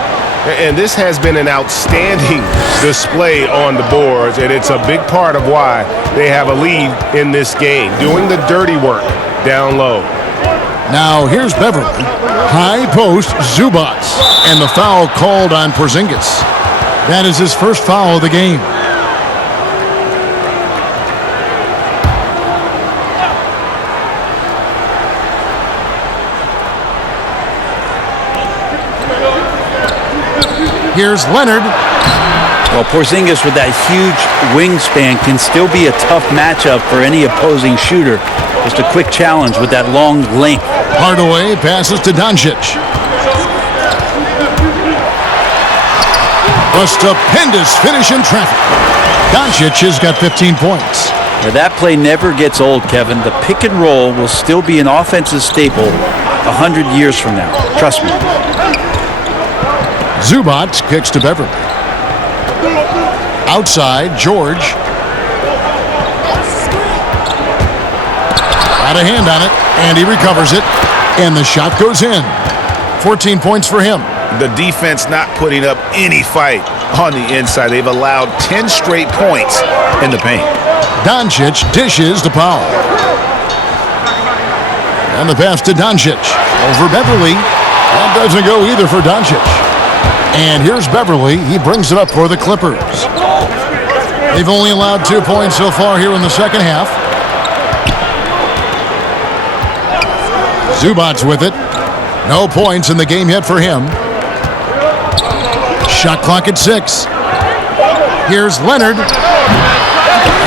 And this has been an outstanding display on the boards, and it's a big part of why they have a lead in this game, doing the dirty work down low. Now here's Beverly. High post, Zubats. And the foul called on Porzingis. That is his first foul of the game. Here's Leonard. Well, Porzingis with that huge wingspan can still be a tough matchup for any opposing shooter. Just a quick challenge with that long length. Hardaway passes to Doncic. A stupendous finish in traffic. Doncic has got 15 points. Now, that play never gets old, Kevin. The pick and roll will still be an offensive staple 100 years from now. Trust me. Zubats kicks to Beverly. Outside, George. Got a hand on it, and he recovers it, and the shot goes in. 14 points for him. The defense not putting up any fight on the inside. They've allowed 10 straight points in the paint. Doncic dishes to Powell. And the pass to Doncic. Over Beverly. That doesn't go either for Doncic. And here's Beverly. He brings it up for the Clippers. They've only allowed 2 points so far here in the second half. Zubats with it. No points in the game yet for him. Shot clock at 6. Here's Leonard.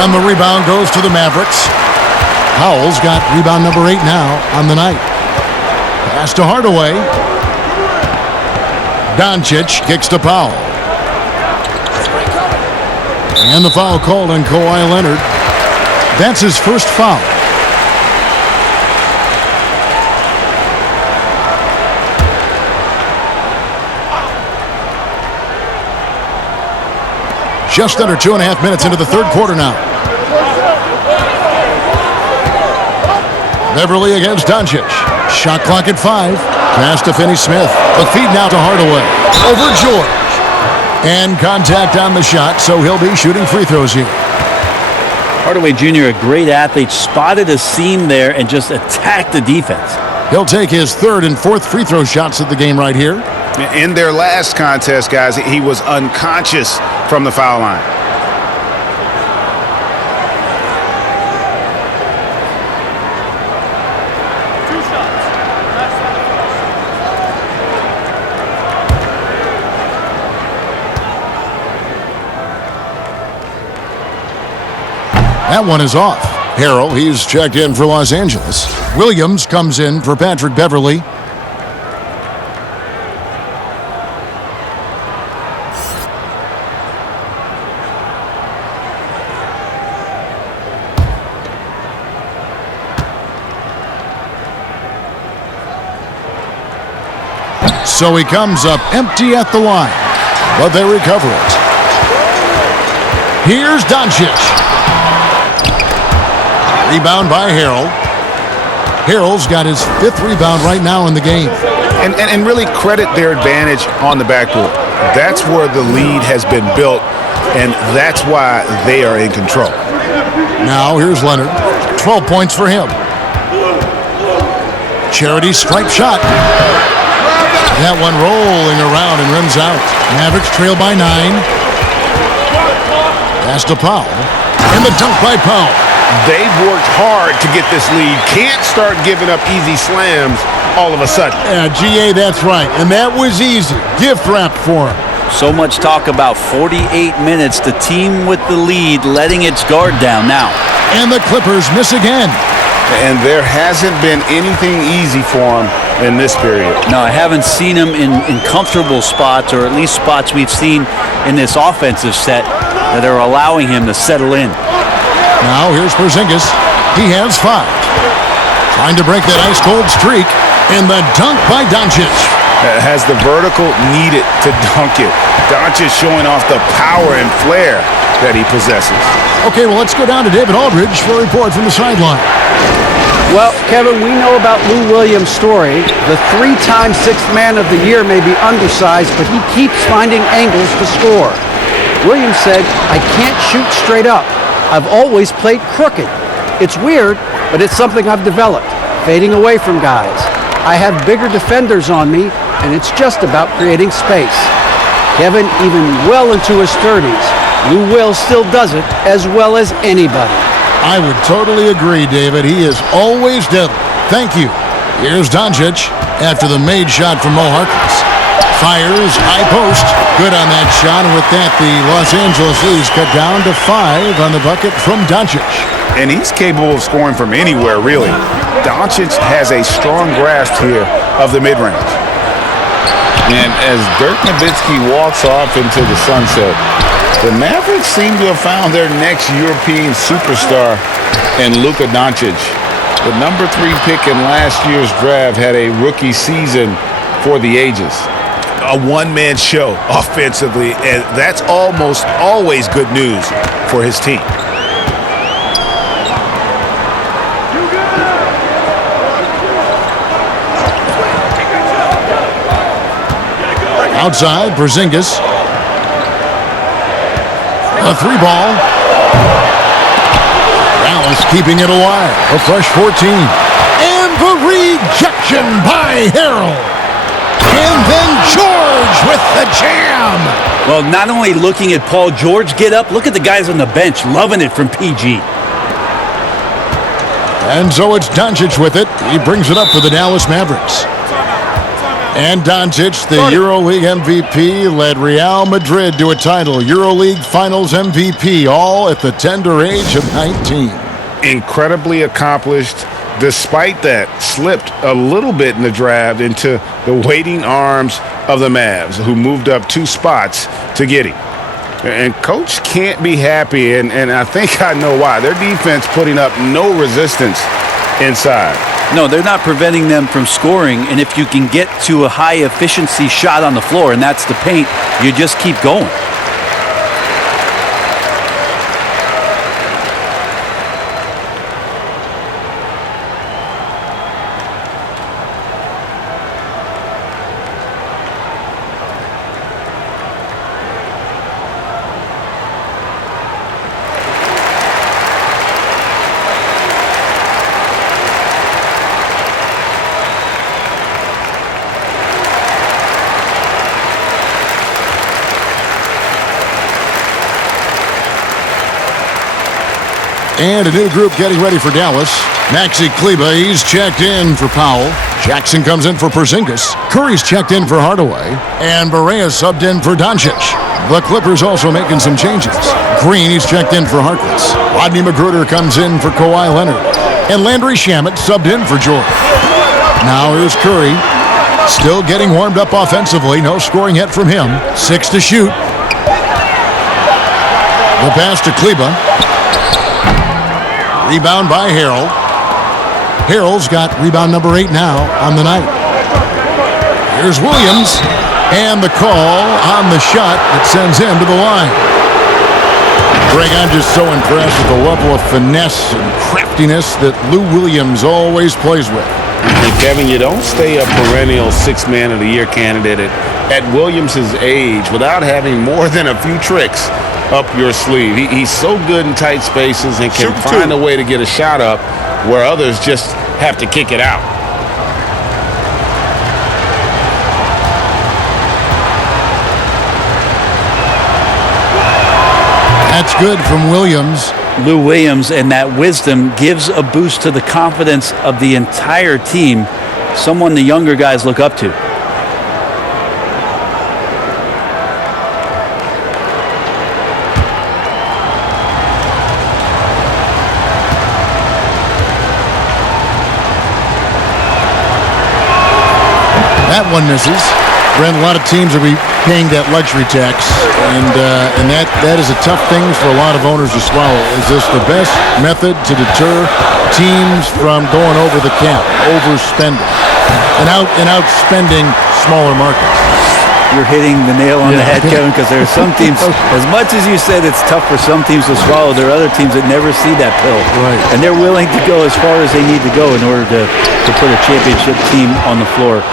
And the rebound goes to the Mavericks. Powell's got rebound number 8 now on the night. Pass to Hardaway. Doncic kicks to Powell. And the foul called on Kawhi Leonard. That's his first foul. Just under 2.5 minutes into the third quarter now. Beverly against Doncic. Shot clock at 5. Pass to Finney-Smith. The feed now to Hardaway. Over George. And contact on the shot, so he'll be shooting free throws here. Hardaway Jr., a great athlete, spotted a seam there and just attacked the defense. He'll take his third and fourth free throw shots of the game right here. In their last contest, guys, he was unconscious from the foul line. That one is off. Harrell, he's checked in for Los Angeles. Williams comes in for Patrick Beverly. So he comes up empty at the line, but they recover it. Here's Doncic. Rebound by Harrell. Harrell's got his 5th rebound right now in the game. And really credit their advantage on the backboard. That's where the lead has been built, and that's why they are in control. Now here's Leonard. 12 points for him. Charity stripe shot. That one rolling around and rims out. Mavericks trail by 9. Pass to Powell. And the dunk by Powell. They've worked hard to get this lead. Can't start giving up easy slams all of a sudden. Yeah, GA, that's right. And that was easy. Gift wrap for him. So much talk about 48 minutes. The team with the lead letting its guard down now. And the Clippers miss again. And there hasn't been anything easy for him in this period. No, I haven't seen him in comfortable spots, or at least spots we've seen in this offensive set that are allowing him to settle in. Now here's Porzingis. He has 5. Trying to break that ice-cold streak. And the dunk by Doncic. Has the vertical needed to dunk it. Doncic showing off the power and flair that he possesses. Okay, well, let's go down to David Aldridge for a report from the sideline. Well, Kevin, we know about Lou Williams' story. The 3-time 6th man of the year may be undersized, but he keeps finding angles to score. Williams said, "I can't shoot straight up. I've always played crooked. It's weird, but it's something I've developed, fading away from guys. I have bigger defenders on me, and it's just about creating space. Kevin, even well into his 30s, Lou Will still does it as well as anybody. I would totally agree, David. He is always deadly. Thank you. Here's Doncic after the made shot from Mo Harkless. Fires, high post. Good on that shot. And with that, the Los Angeles Leafs cut down to 5 on the bucket from Doncic. And he's capable of scoring from anywhere, really. Doncic has a strong grasp here of the mid-range. And as Dirk Nowitzki walks off into the sunset, the Mavericks seem to have found their next European superstar in Luka Doncic. The number 3 pick in last year's draft had a rookie season for the ages. A one-man show offensively, and that's almost always good news for his team. Outside, Porzingis. A 3-ball. Dallas keeping it alive. A fresh 14. And the rejection by Harrell. And then George with the jam. Well, not only looking at Paul George get up, look at the guys on the bench loving it from PG. And so it's Doncic with it. He brings it up for the Dallas Mavericks. And Doncic, the EuroLeague MVP, led Real Madrid to a title. EuroLeague Finals MVP, all at the tender age of 19. Incredibly accomplished. Despite that, slipped a little bit in the draft into the waiting arms of the Mavs, who moved up 2 spots to get him. And Coach can't be happy, and I think I know why. Their defense putting up no resistance inside. No, they're not preventing them from scoring, and if you can get to a high-efficiency shot on the floor, and that's the paint, you just keep going. And a new group getting ready for Dallas. Maxi Kleber, he's checked in for Powell. Jackson comes in for Porzingis. Curry's checked in for Hardaway. And Barea subbed in for Doncic. The Clippers also making some changes. Green, he's checked in for Harkless. Rodney McGruder comes in for Kawhi Leonard. And Landry Shamet subbed in for George. Now here's Curry. Still getting warmed up offensively. No scoring yet from him. 6 to shoot. The pass to Kleber. Rebound by Harrell. Harrell's got rebound number 8 now on the night. Here's Williams. And the call on the shot that sends him to the line. Greg, I'm just so impressed with the level of finesse and craftiness that Lou Williams always plays with. And Kevin, you don't stay a perennial 6th Man of the Year candidate at Williams' age without having more than a few tricks up your sleeve. He's so good in tight spaces and can find a way to get a shot up where others just have to kick it out. That's good from Williams. Lou Williams, and that wisdom gives a boost to the confidence of the entire team, someone the younger guys look up to. That one misses. Brent, a lot of teams will be paying that luxury tax, and that is a tough thing for a lot of owners to swallow. Is this the best method to deter teams from going over the cap, overspending, and outspending smaller markets? You're hitting the nail on the head, Kevin, because there are some teams, as much as you said it's tough for some teams to swallow, there are other teams that never see that pill. Right. And they're willing to go as far as they need to go in order to put a championship team on the floor.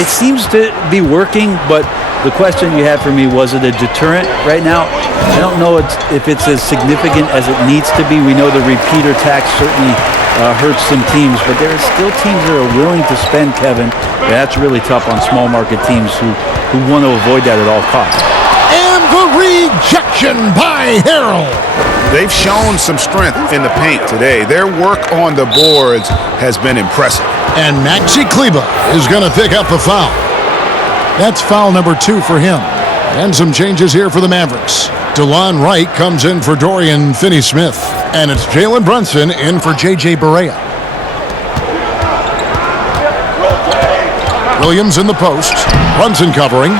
It seems to be working, but the question you had for me, was it a deterrent right now? I don't know if it's as significant as it needs to be. We know the repeater tax certainly hurts some teams, but there are still teams that are willing to spend, Kevin. That's really tough on small market teams who want to avoid that at all costs. And the rejection by Harrell. They've shown some strength in the paint today. Their work on the boards has been impressive. And Maxi Kleba is going to pick up the foul. That's foul number 2 for him. And some changes here for the Mavericks. DeLon Wright comes in for Dorian Finney-Smith. And it's Jalen Brunson in for J.J. Barea. Williams in the post. Brunson covering.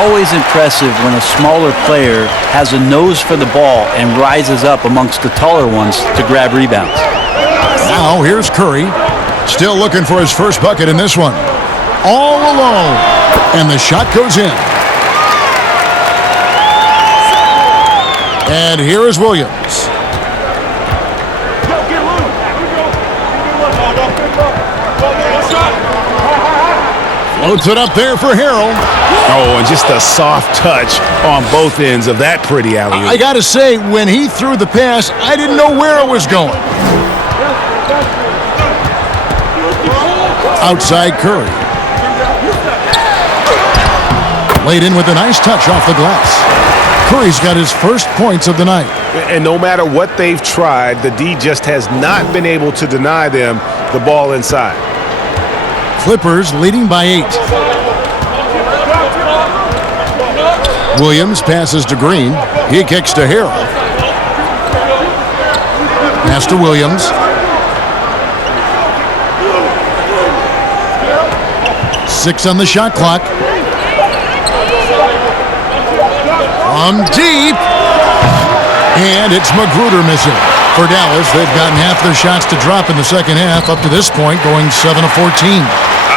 Always impressive when a smaller player has a nose for the ball and rises up amongst the taller ones to grab rebounds. Now here's Curry. Still looking for his first bucket in this one. All alone. And the shot goes in. And here is Williams. Floats it up there for Harrell. Oh, and just a soft touch on both ends of that pretty alley-oop. I got to say, when he threw the pass, I didn't know where it was going. Outside Curry. Laid in with a nice touch off the glass. Curry's got his first points of the night. And no matter what they've tried, the D just has not been able to deny them the ball inside. Clippers leading by 8. Williams passes to Green. He kicks to Harrell. Pass to Williams. Six on the shot clock. From deep. And it's Magruder missing. For Dallas, they've gotten half their shots to drop in the second half up to this point, going 7 of 14.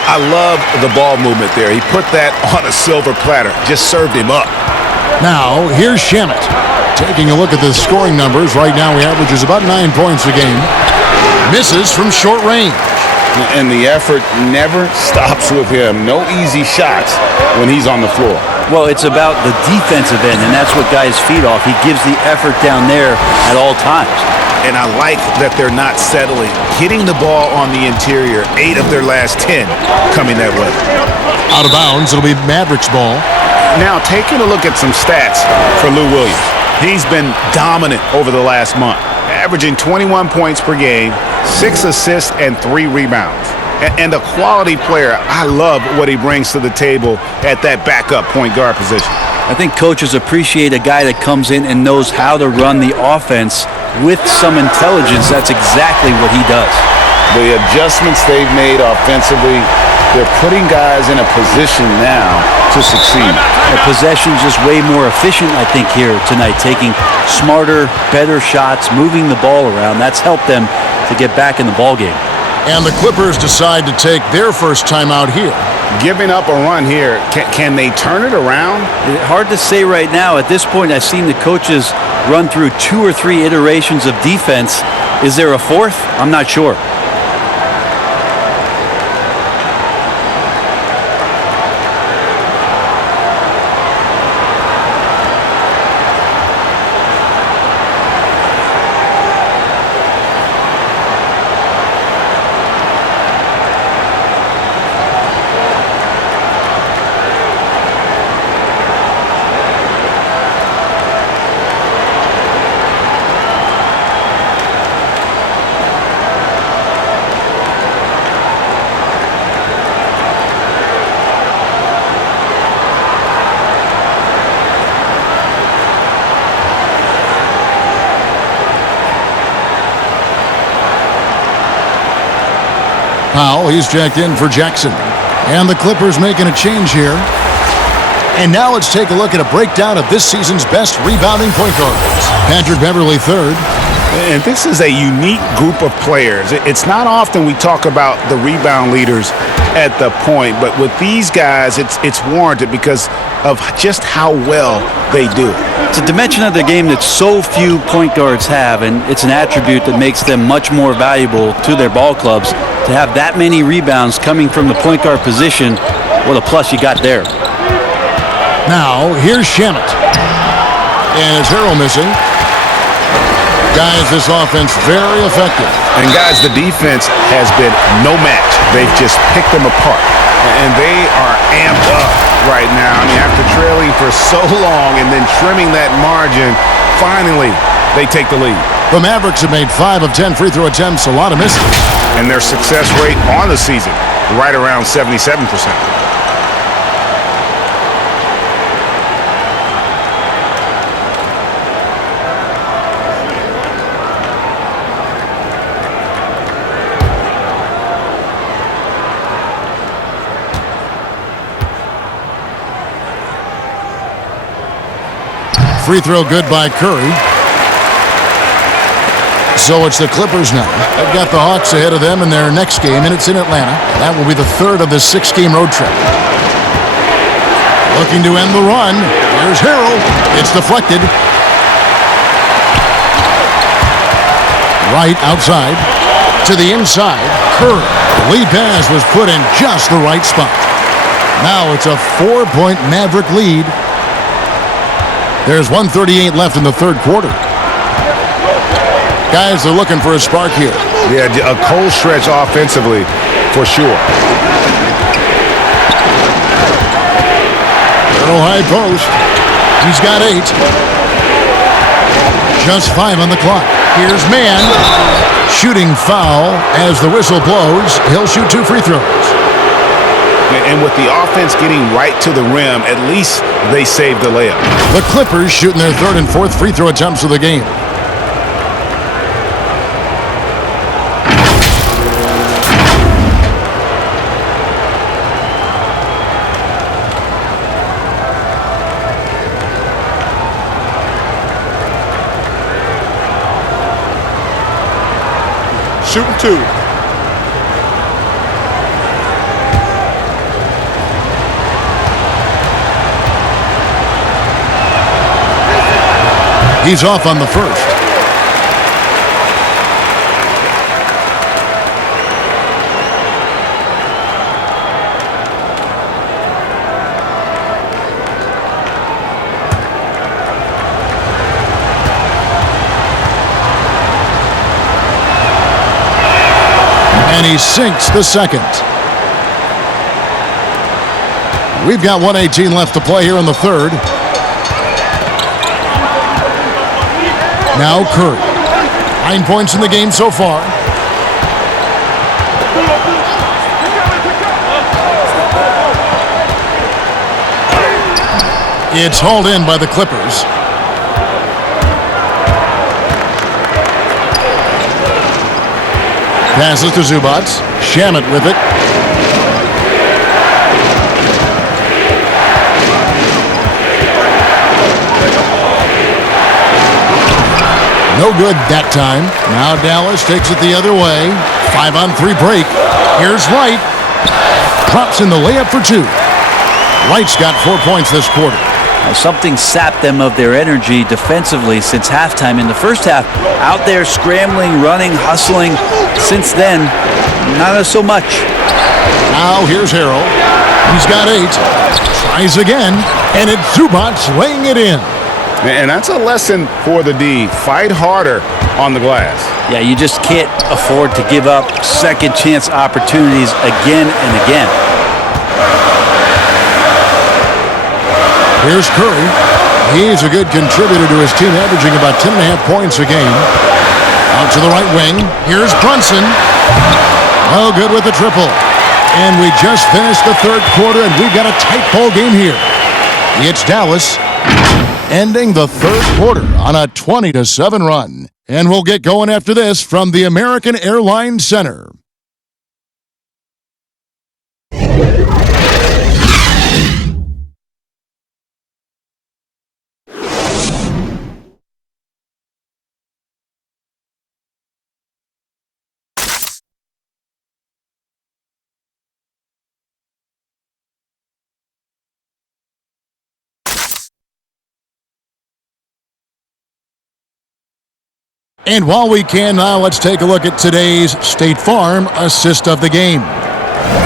I love the ball movement there. He put that on a silver platter. Just served him up. Now, here's Shamet. Taking a look at the scoring numbers, right now he averages about 9 points a game. Misses from short range. And the effort never stops with him. No easy shots when he's on the floor. Well, it's about the defensive end, and that's what guys feed off. He gives the effort down there at all times. And I like that they're not settling. Hitting the ball on the interior, 8 of their last 10 coming that way. Out of bounds, it'll be Mavericks ball. Now, taking a look at some stats for Lou Williams. He's been dominant over the last month, averaging 21 points per game, 6 assists, and 3 rebounds. And a quality player. I love what he brings to the table at that backup point guard position. I think coaches appreciate a guy that comes in and knows how to run the offense with some intelligence. That's exactly what he does. The adjustments they've made offensively, they're putting guys in a position now to succeed. The possession's just way more efficient, I think, here tonight, taking smarter, better shots, moving the ball around. That's helped them to get back in the ballgame. And the Clippers decide to take their first time out here. Giving up a run here, can they turn it around? Hard to say right now. At this point, I've seen the coaches run through 2 or 3 iterations of defense. Is there a fourth? I'm not sure. Powell, he's checked in for Jackson. And the Clippers making a change here. And now let's take a look at a breakdown of this season's best rebounding point guards. Patrick Beverley third. And this is a unique group of players. It's not often we talk about the rebound leaders at the point, but with these guys, it's warranted because of just how well they do it. It's a dimension of the game that so few point guards have, and it's an attribute that makes them much more valuable to their ball clubs. To have that many rebounds coming from the point guard position, what a plus you got there. Now, here's Shamet. And it's Harrell missing. Guys, this offense very effective. And guys, the defense has been no match. They've just picked them apart. And they are amped up right now. I mean, after trailing for so long and then trimming that margin, finally they take the lead. The Mavericks have made 5 of 10 free throw attempts, a lot of misses. And their success rate on the season, right around 77%. Free throw good by Curry. So it's the Clippers now. They've got the Hawks ahead of them in their next game, and it's in Atlanta. That will be the 3rd of this 6-game road trip. Looking to end the run. Here's Harrell. It's deflected. Right outside. To the inside. Curry. The lead pass was put in just the right spot. Now it's a 4-point Maverick lead. There's 1:38 left in the 3rd quarter. Guys are looking for a spark here. Yeah, a cold stretch offensively, for sure. Little high post. He's got 8. Just 5 on the clock. Here's Mann. Shooting foul as the whistle blows. He'll shoot 2 free throws. And with the offense getting right to the rim, at least they saved the layup. The Clippers shooting their 3rd and 4th free throw attempts of the game. Shooting 2. He's off on the first. And he sinks the second. We've got 1:18 left to play here in the 3rd. Now Curry. 9 points in the game so far. It's hauled in by the Clippers. Passes to Zubac. Shamet with it. No good that time. Now Dallas takes it the other way. 5-on-3 break. Here's Wright. Drops in the layup for 2. Wright's got 4 points this quarter. Something sapped them of their energy defensively since halftime. In the first half, out there scrambling, running, hustling. Since then, not so much. Now here's Harrell. He's got 8. Tries again, and it's Zubac laying it in. And that's a lesson for the D. Fight harder on the glass. Yeah, you just can't afford to give up second chance opportunities again and again. Here's Curry. He's a good contributor to his team, averaging about 10.5 points a game. Out to the right wing. Here's Brunson. Oh, good with the triple. And we just finished the 3rd quarter, and we've got a tight ball game here. It's Dallas ending the 3rd quarter on a 20-7 run. And we'll get going after this from the American Airlines Center. And while we can now, let's take a look at today's State Farm assist of the game.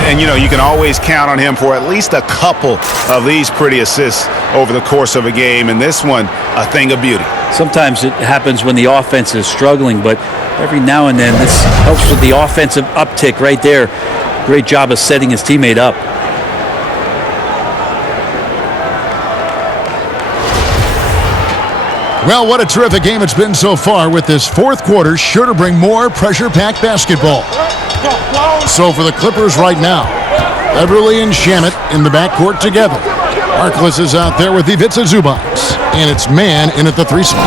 And, you can always count on him for at least a couple of these pretty assists over the course of a game. And this one, a thing of beauty. Sometimes it happens when the offense is struggling, but every now and then this helps with the offensive uptick right there. Great job of setting his teammate up. Well, what a terrific game it's been so far, with this fourth quarter sure to bring more pressure-packed basketball. So for the Clippers right now, Beverly and Shamet in the backcourt together. Harkless is out there with Ivica Zubac, and it's man in at the 3 spot.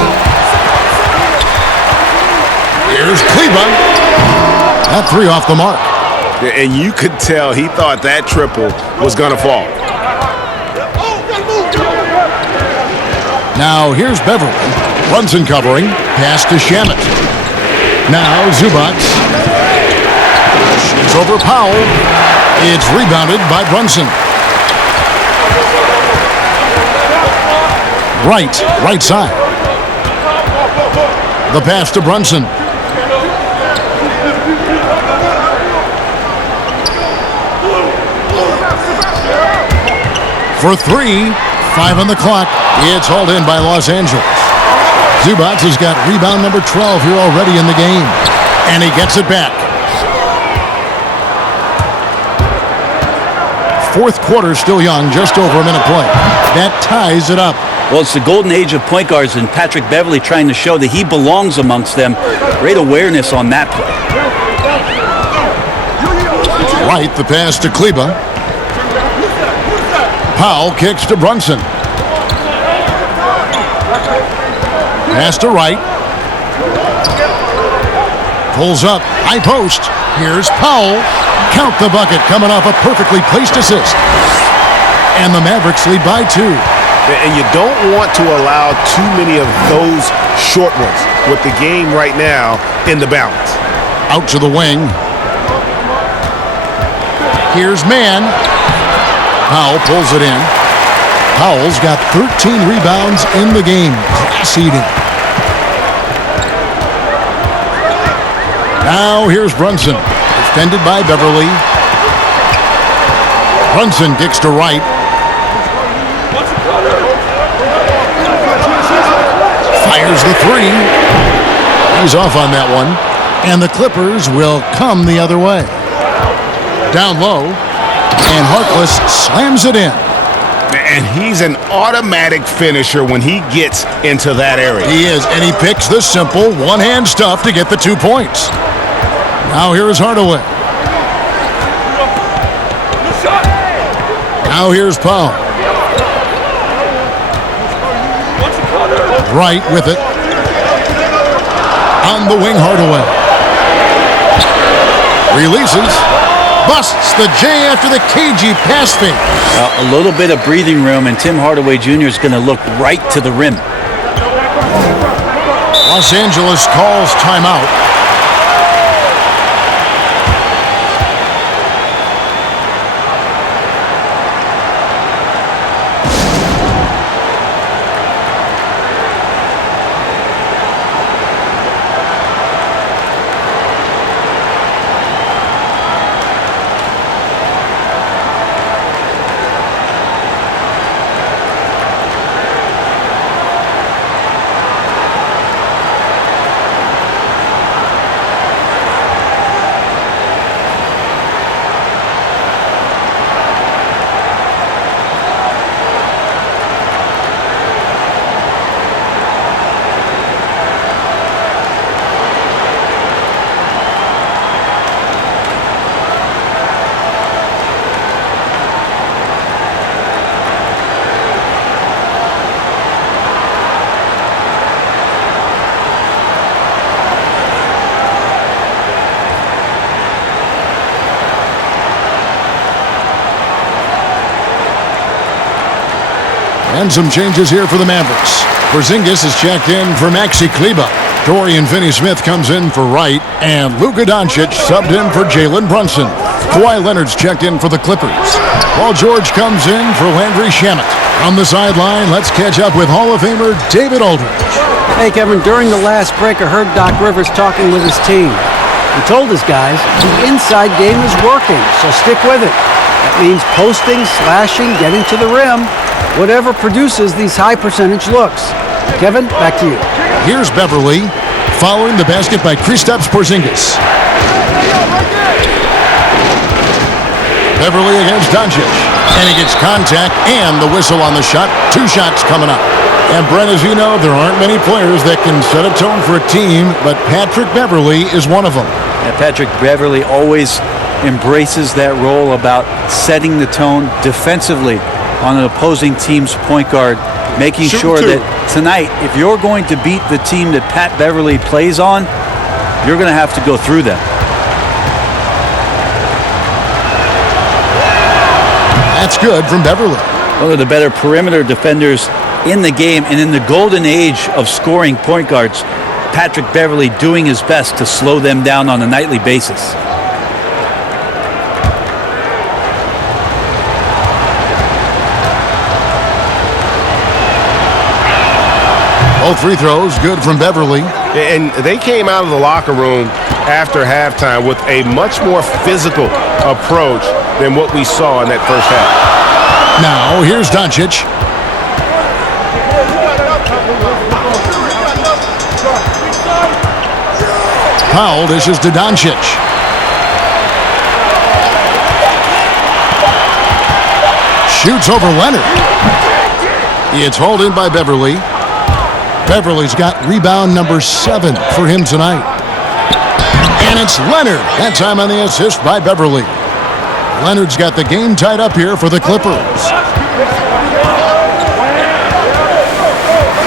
Here's Kleber. That 3 off the mark. And you could tell he thought that triple was going to fall. Now here's Beverly. Brunson covering. Pass to Shamet. Now Zubac. She's over Powell. It's rebounded by Brunson. Right side. The pass to Brunson. For 3, 5 on the clock. It's hauled in by Los Angeles. Zubac has got rebound number 12 here already in the game. And he gets it back. Fourth quarter still young, just over a minute play. That ties it up. Well, it's the golden age of point guards, and Patrick Beverly trying to show that he belongs amongst them. Great awareness on that play. Right, the pass to Kleber. Powell kicks to Brunson. Pass to Wright. Pulls up, high post. Here's Powell. Count the bucket, coming off a perfectly placed assist. And the Mavericks lead by 2. And you don't want to allow too many of those short ones with the game right now in the balance. Out to the wing. Here's man. Powell pulls it in. Powell's got 13 rebounds in the game. Class eating. Now here's Brunson. Defended by Beverly. Brunson kicks to Wright. Fires the 3. He's off on that one. And the Clippers will come the other way. Down low. And Harkless slams it in. And he's an automatic finisher when he gets into that area. He is, and he picks the simple one-hand stuff to get the 2 points. Now here is Hardaway. Now here's Powell. Right with it. On the wing, Hardaway. Releases. Busts the J after the cagey pass fake. A little bit of breathing room, and Tim Hardaway Jr. is going to look right to the rim. Los Angeles calls timeout. And some changes here for the Mavericks. Porzingis is checked in for Maxi Kleber. Dorian Finney-Smith comes in for Wright. And Luka Doncic subbed in for Jalen Brunson. Kawhi Leonard's checked in for the Clippers. Paul George comes in for Landry Shamet. On the sideline, let's catch up with Hall of Famer David Aldridge. Hey, Kevin, during the last break, I heard Doc Rivers talking with his team. He told his guys the inside game is working, so stick with it. That means posting, slashing, getting to the rim, whatever produces these high percentage looks. Kevin, back to you. Here's Beverly, following the basket by Kristaps Porzingis. Beverly against Doncic, and he gets contact and the whistle on the shot. 2 shots coming up. And Brent, as you know, there aren't many players that can set a tone for a team, but Patrick Beverly is one of them. And Patrick Beverly always embraces that role about setting the tone defensively on an opposing team's point guard, making sure that tonight, if you're going to beat the team that Pat Beverly plays on, you're going to have to go through them. That's good from Beverly. One of the better perimeter defenders in the game, and in the golden age of scoring point guards, Patrick Beverly doing his best to slow them down on a nightly basis. Both free throws good from Beverly. And they came out of the locker room after halftime with a much more physical approach than what we saw in that first half. Now, here's Doncic. Powell dishes to Doncic. Shoots over Leonard. It's hauled in by Beverly. Beverly's got rebound number 7 for him tonight. And it's Leonard. That time on the assist by Beverly. Leonard's got the game tied up here for the Clippers.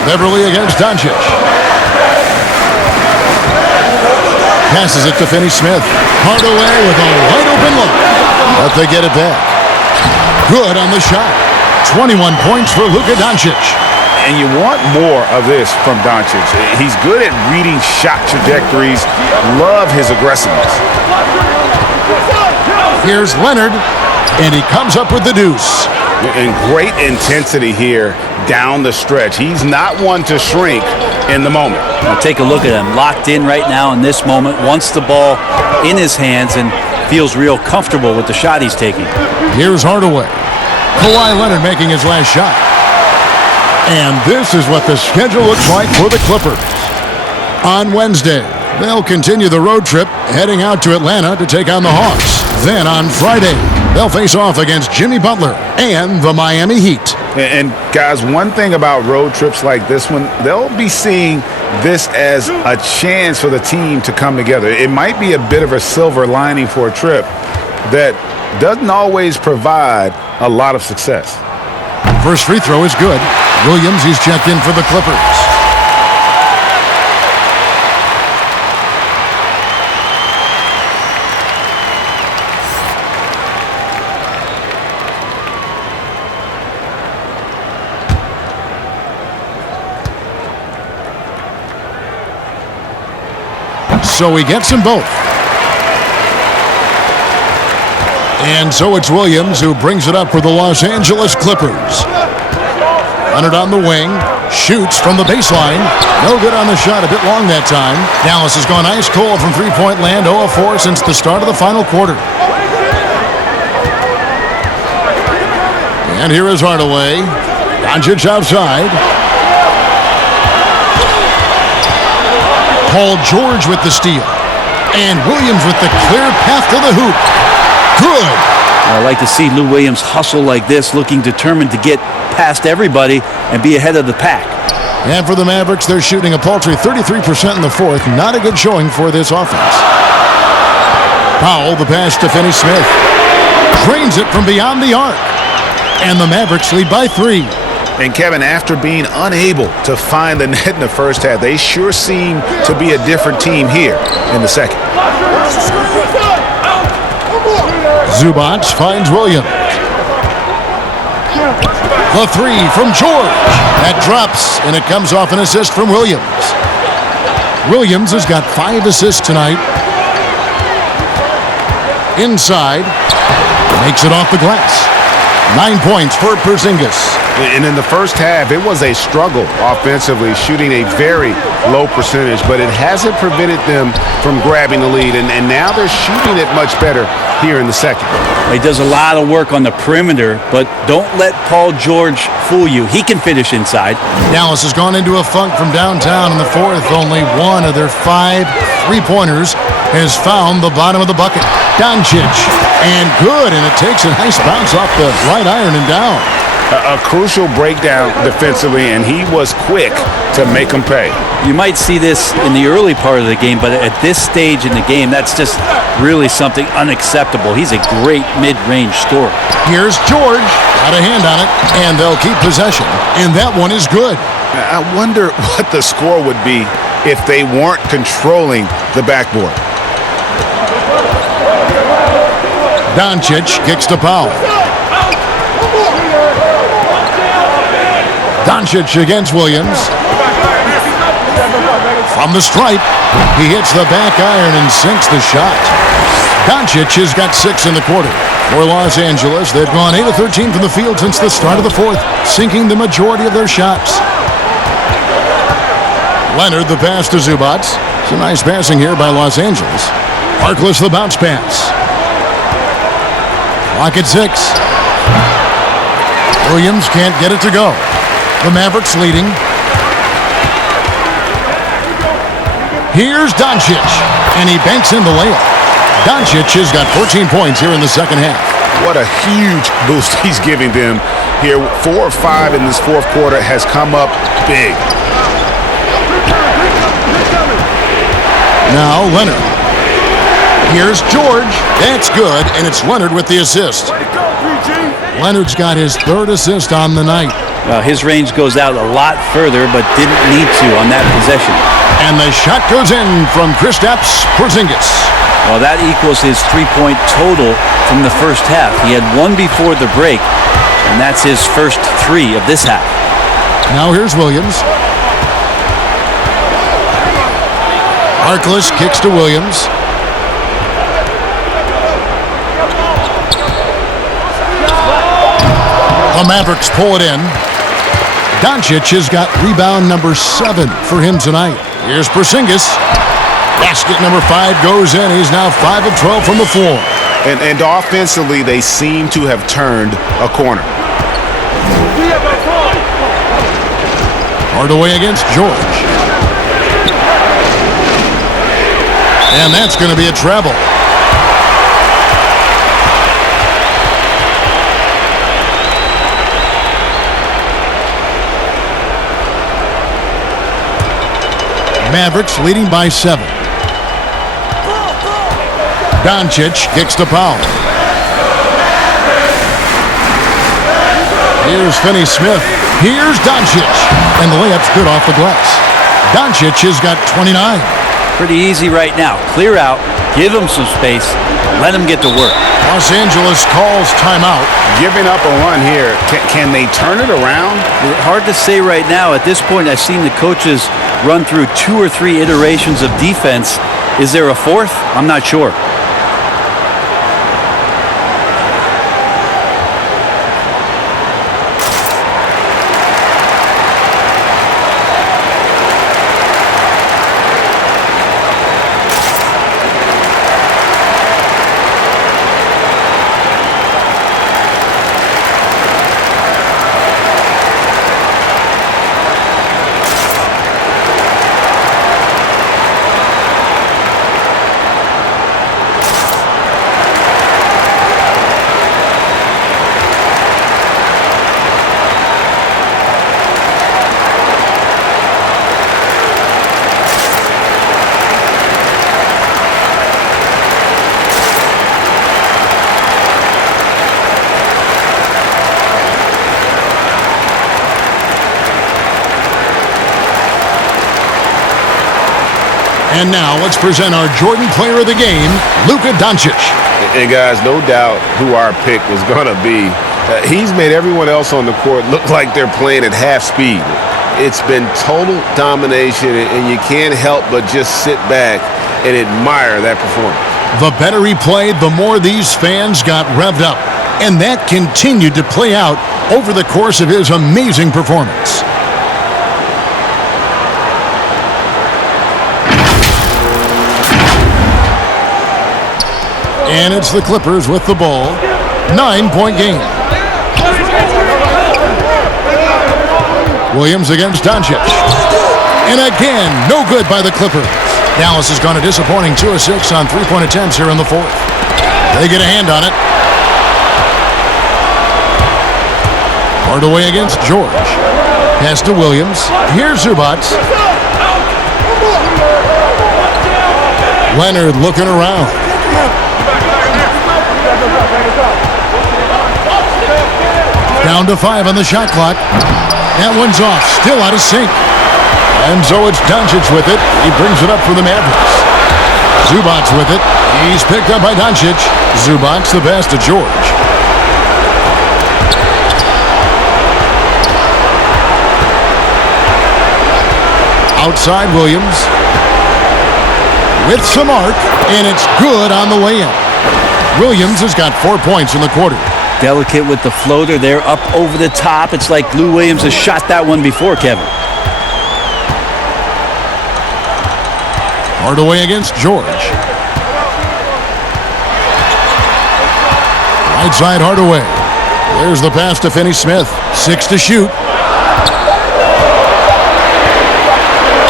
Beverly against Doncic. Passes it to Finney-Smith. Hardaway with a wide open look. But they get it back. Good on the shot. 21 points for Luka Doncic. And you want more of this from Doncic. He's good at reading shot trajectories. Love his aggressiveness. Here's Leonard, and he comes up with the deuce. And great intensity here down the stretch. He's not one to shrink in the moment. Now take a look at him, locked in right now in this moment, wants the ball in his hands and feels real comfortable with the shot he's taking. Here's Hardaway. Kawhi Leonard making his last shot. And this is what the schedule looks like for the Clippers. On Wednesday, they'll continue the road trip, heading out to Atlanta to take on the Hawks. Then on Friday, they'll face off against Jimmy Butler and the Miami Heat. And guys, one thing about road trips like this one, they'll be seeing this as a chance for the team to come together. It might be a bit of a silver lining for a trip that doesn't always provide a lot of success. First free throw is good. Williams, he's checked in for the Clippers. So he gets them both. And so it's Williams who brings it up for the Los Angeles Clippers. Leonard on the wing, shoots from the baseline. No good on the shot, a bit long that time. Dallas has gone ice cold from three-point land, 0 of 4 since the start of the final quarter. And here is Hardaway. Doncic outside. Paul George with the steal. And Williams with the clear path to the hoop. Good. I like to see Lou Williams hustle like this, looking determined to get past everybody and be ahead of the pack. And for the Mavericks, they're shooting a paltry 33% in the fourth. Not a good showing for this offense. Powell, the pass to Finney-Smith. Drains it from beyond the arc. And the Mavericks lead by 3. And Kevin, after being unable to find the net in the first half, they sure seem to be a different team here in the second. Zubac finds Williams. The 3 from George. That drops, and it comes off an assist from Williams. Williams has got 5 assists tonight. Inside. Makes it off the glass. 9 points for Porzingis. And in the first half, it was a struggle offensively, shooting a very low percentage, but it hasn't prevented them from grabbing the lead, and now they're shooting it much better here in the second. He does a lot of work on the perimeter, but don't let Paul George fool you. He can finish inside. Dallas has gone into a funk from downtown in the fourth. Only one of their 5 3-pointers has found the bottom of the bucket. Doncic, and good, and it takes a nice bounce off the right iron and down. A crucial breakdown defensively, and he was quick to make them pay. You might see this in the early part of the game, but at this stage in the game, that's just really something unacceptable. He's a great mid-range scorer. Here's George, got a hand on it, and they'll keep possession, and that one is good. I wonder what the score would be if they weren't controlling the backboard. Doncic kicks to Powell. Doncic against Williams. From the stripe, he hits the back iron and sinks the shot. Doncic has got 6 in the quarter. For Los Angeles, they've gone 8 of 13 from the field since the start of the fourth, sinking the majority of their shots. Leonard, the pass to Zubac. Some nice passing here by Los Angeles. Harkless, the bounce pass. Clock at 6. Williams can't get it to go. The Mavericks leading. Here's Doncic, and he banks in the layup. Doncic has got 14 points here in the second half. What a huge boost he's giving them here. 4 or 5 in this fourth quarter has come up big. Now Leonard. Here's George. That's good, and it's Leonard with the assist. Leonard's got his 3rd assist on the night. His range goes out a lot further, but didn't need to on that possession. And the shot goes in from Kristaps Porzingis. Well, that equals his 3-point total from the first half. He had 1 before the break, and that's his first 3 of this half. Now here's Williams. Harkless kicks to Williams. The Mavericks pull it in. Doncic has got rebound number 7 for him tonight. Here's Porzingis. Basket number 5 goes in. He's now 5 of 12 from the floor. And offensively, they seem to have turned a corner. Hardaway against George. And that's going to be a travel. Mavericks leading by 7. Doncic kicks to Powell. Here's Finney-Smith. Here's Doncic. And the layup's good off the glass. Doncic has got 29. Pretty easy right now. Clear out. Give him some space. Let him get to work. Los Angeles calls timeout. Giving up a run here. Can they turn it around? Hard to say right now. At this point, I've seen the coaches run through 2 or 3 iterations of defense. Is there a 4th? I'm not sure. And now let's present our Jordan Player of the Game, Luka Doncic. And guys, no doubt who our pick was going to be. He's made everyone else on the court look like they're playing at half speed. It's been total domination, and you can't help but just sit back and admire that performance. The better he played, the more these fans got revved up. And that continued to play out over the course of his amazing performance. And it's the Clippers with the ball. 9-point game. Williams against Doncic. And again, no good by the Clippers. Dallas has gone a disappointing 2 of 6 on three-point attempts here in the fourth. They get a hand on it. Hardaway against George. Pass to Williams. Here's Zubac. Leonard looking around. Down to 5 on the shot clock. That one's off. Still out of sync. And so it's Doncic with it. He brings it up for the Mavericks. Zubac with it. He's picked up by Doncic. Zubac the pass to George. Outside Williams. With some arc. And it's good on the way in. Williams has got 4 points in the quarter. Delicate with the floater there, up over the top. It's like Lou Williams has shot that one before, Kevin. Hardaway against George. Right side Hardaway. There's the pass to Finney-Smith. 6 to shoot.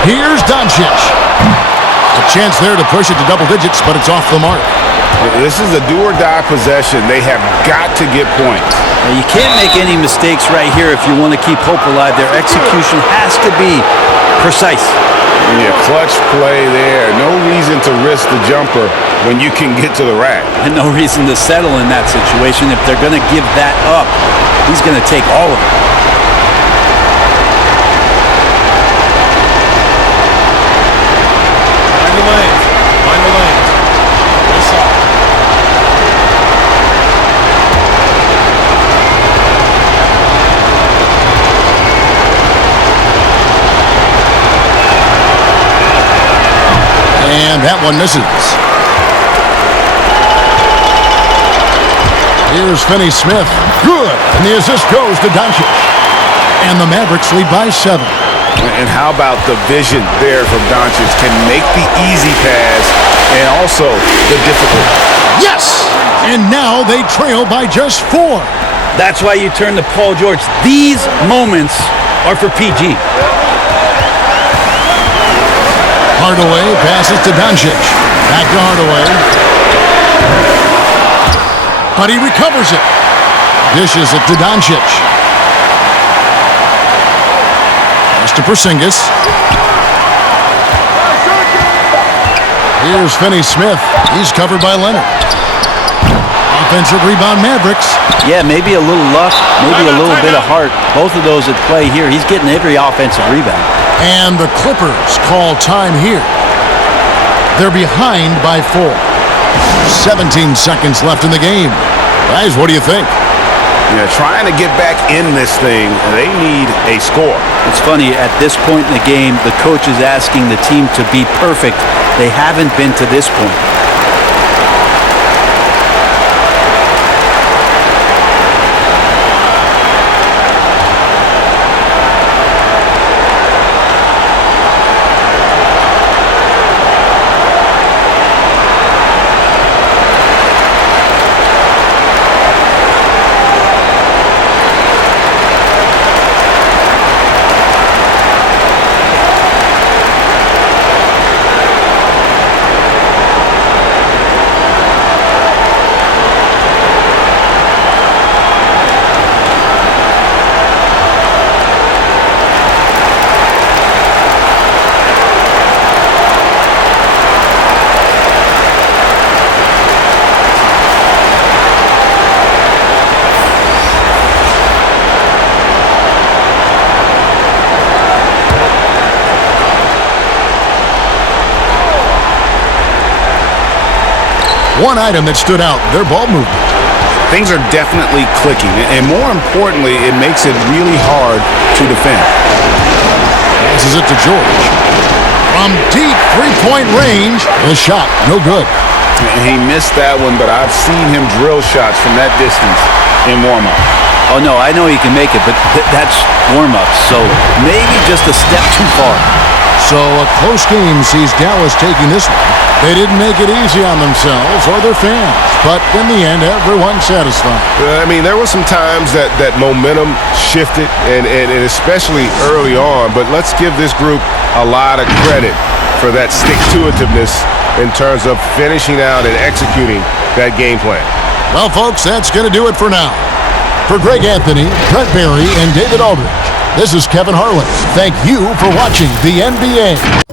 Here's Doncic. A chance there to push it to double digits, but it's off the mark. This is a do-or-die possession. They have got to get points. Now, you can't make any mistakes right here if you want to keep hope alive. Their execution has to be precise. Yeah, clutch play there. No reason to risk the jumper when you can get to the rack. And no reason to settle in that situation. If they're going to give that up, he's going to take all of it. Find the lanes. Find the lanes. This side. And that one misses. Here's Finney-Smith. Good. And the assist goes to Doncic. And the Mavericks lead by 7. And how about the vision there from Doncic? Can make the easy pass and also the difficult. Yes! And now they trail by just 4. That's why you turn to Paul George. These moments are for PG. Hardaway passes to Doncic. Back to Hardaway. But he recovers it. Dishes it to Doncic. Pass to Porzingis. Here's Finney-Smith. He's covered by Leonard. Offensive rebound Mavericks. Yeah, maybe a little luck, maybe a little bit of heart. Both of those at play here. He's getting every offensive rebound. And the Clippers call time here. They're behind by 4. 17 seconds left in the game. Guys, what do you think? Yeah, trying to get back in this thing, they need a score. It's funny, at this point in the game, the coach is asking the team to be perfect. They haven't been to this point. One item that stood out, their ball movement. Things are definitely clicking, and more importantly, it makes it really hard to defend. Passes it to George. From deep three-point range, the shot, no good. And he missed that one, but I've seen him drill shots from that distance in warm-up. Oh, no, I know he can make it, but that's warm-up, so maybe just a step too far. So a close game sees Dallas taking this one. They didn't make it easy on themselves or their fans, but in the end, everyone's satisfied. I mean, there were some times that momentum shifted, and especially early on, but let's give this group a lot of credit for that stick-to-itiveness in terms of finishing out and executing that game plan. Well, folks, that's going to do it for now. For Greg Anthony, Brett Barry, and David Aldridge, this is Kevin Harlan. Thank you for watching the NBA.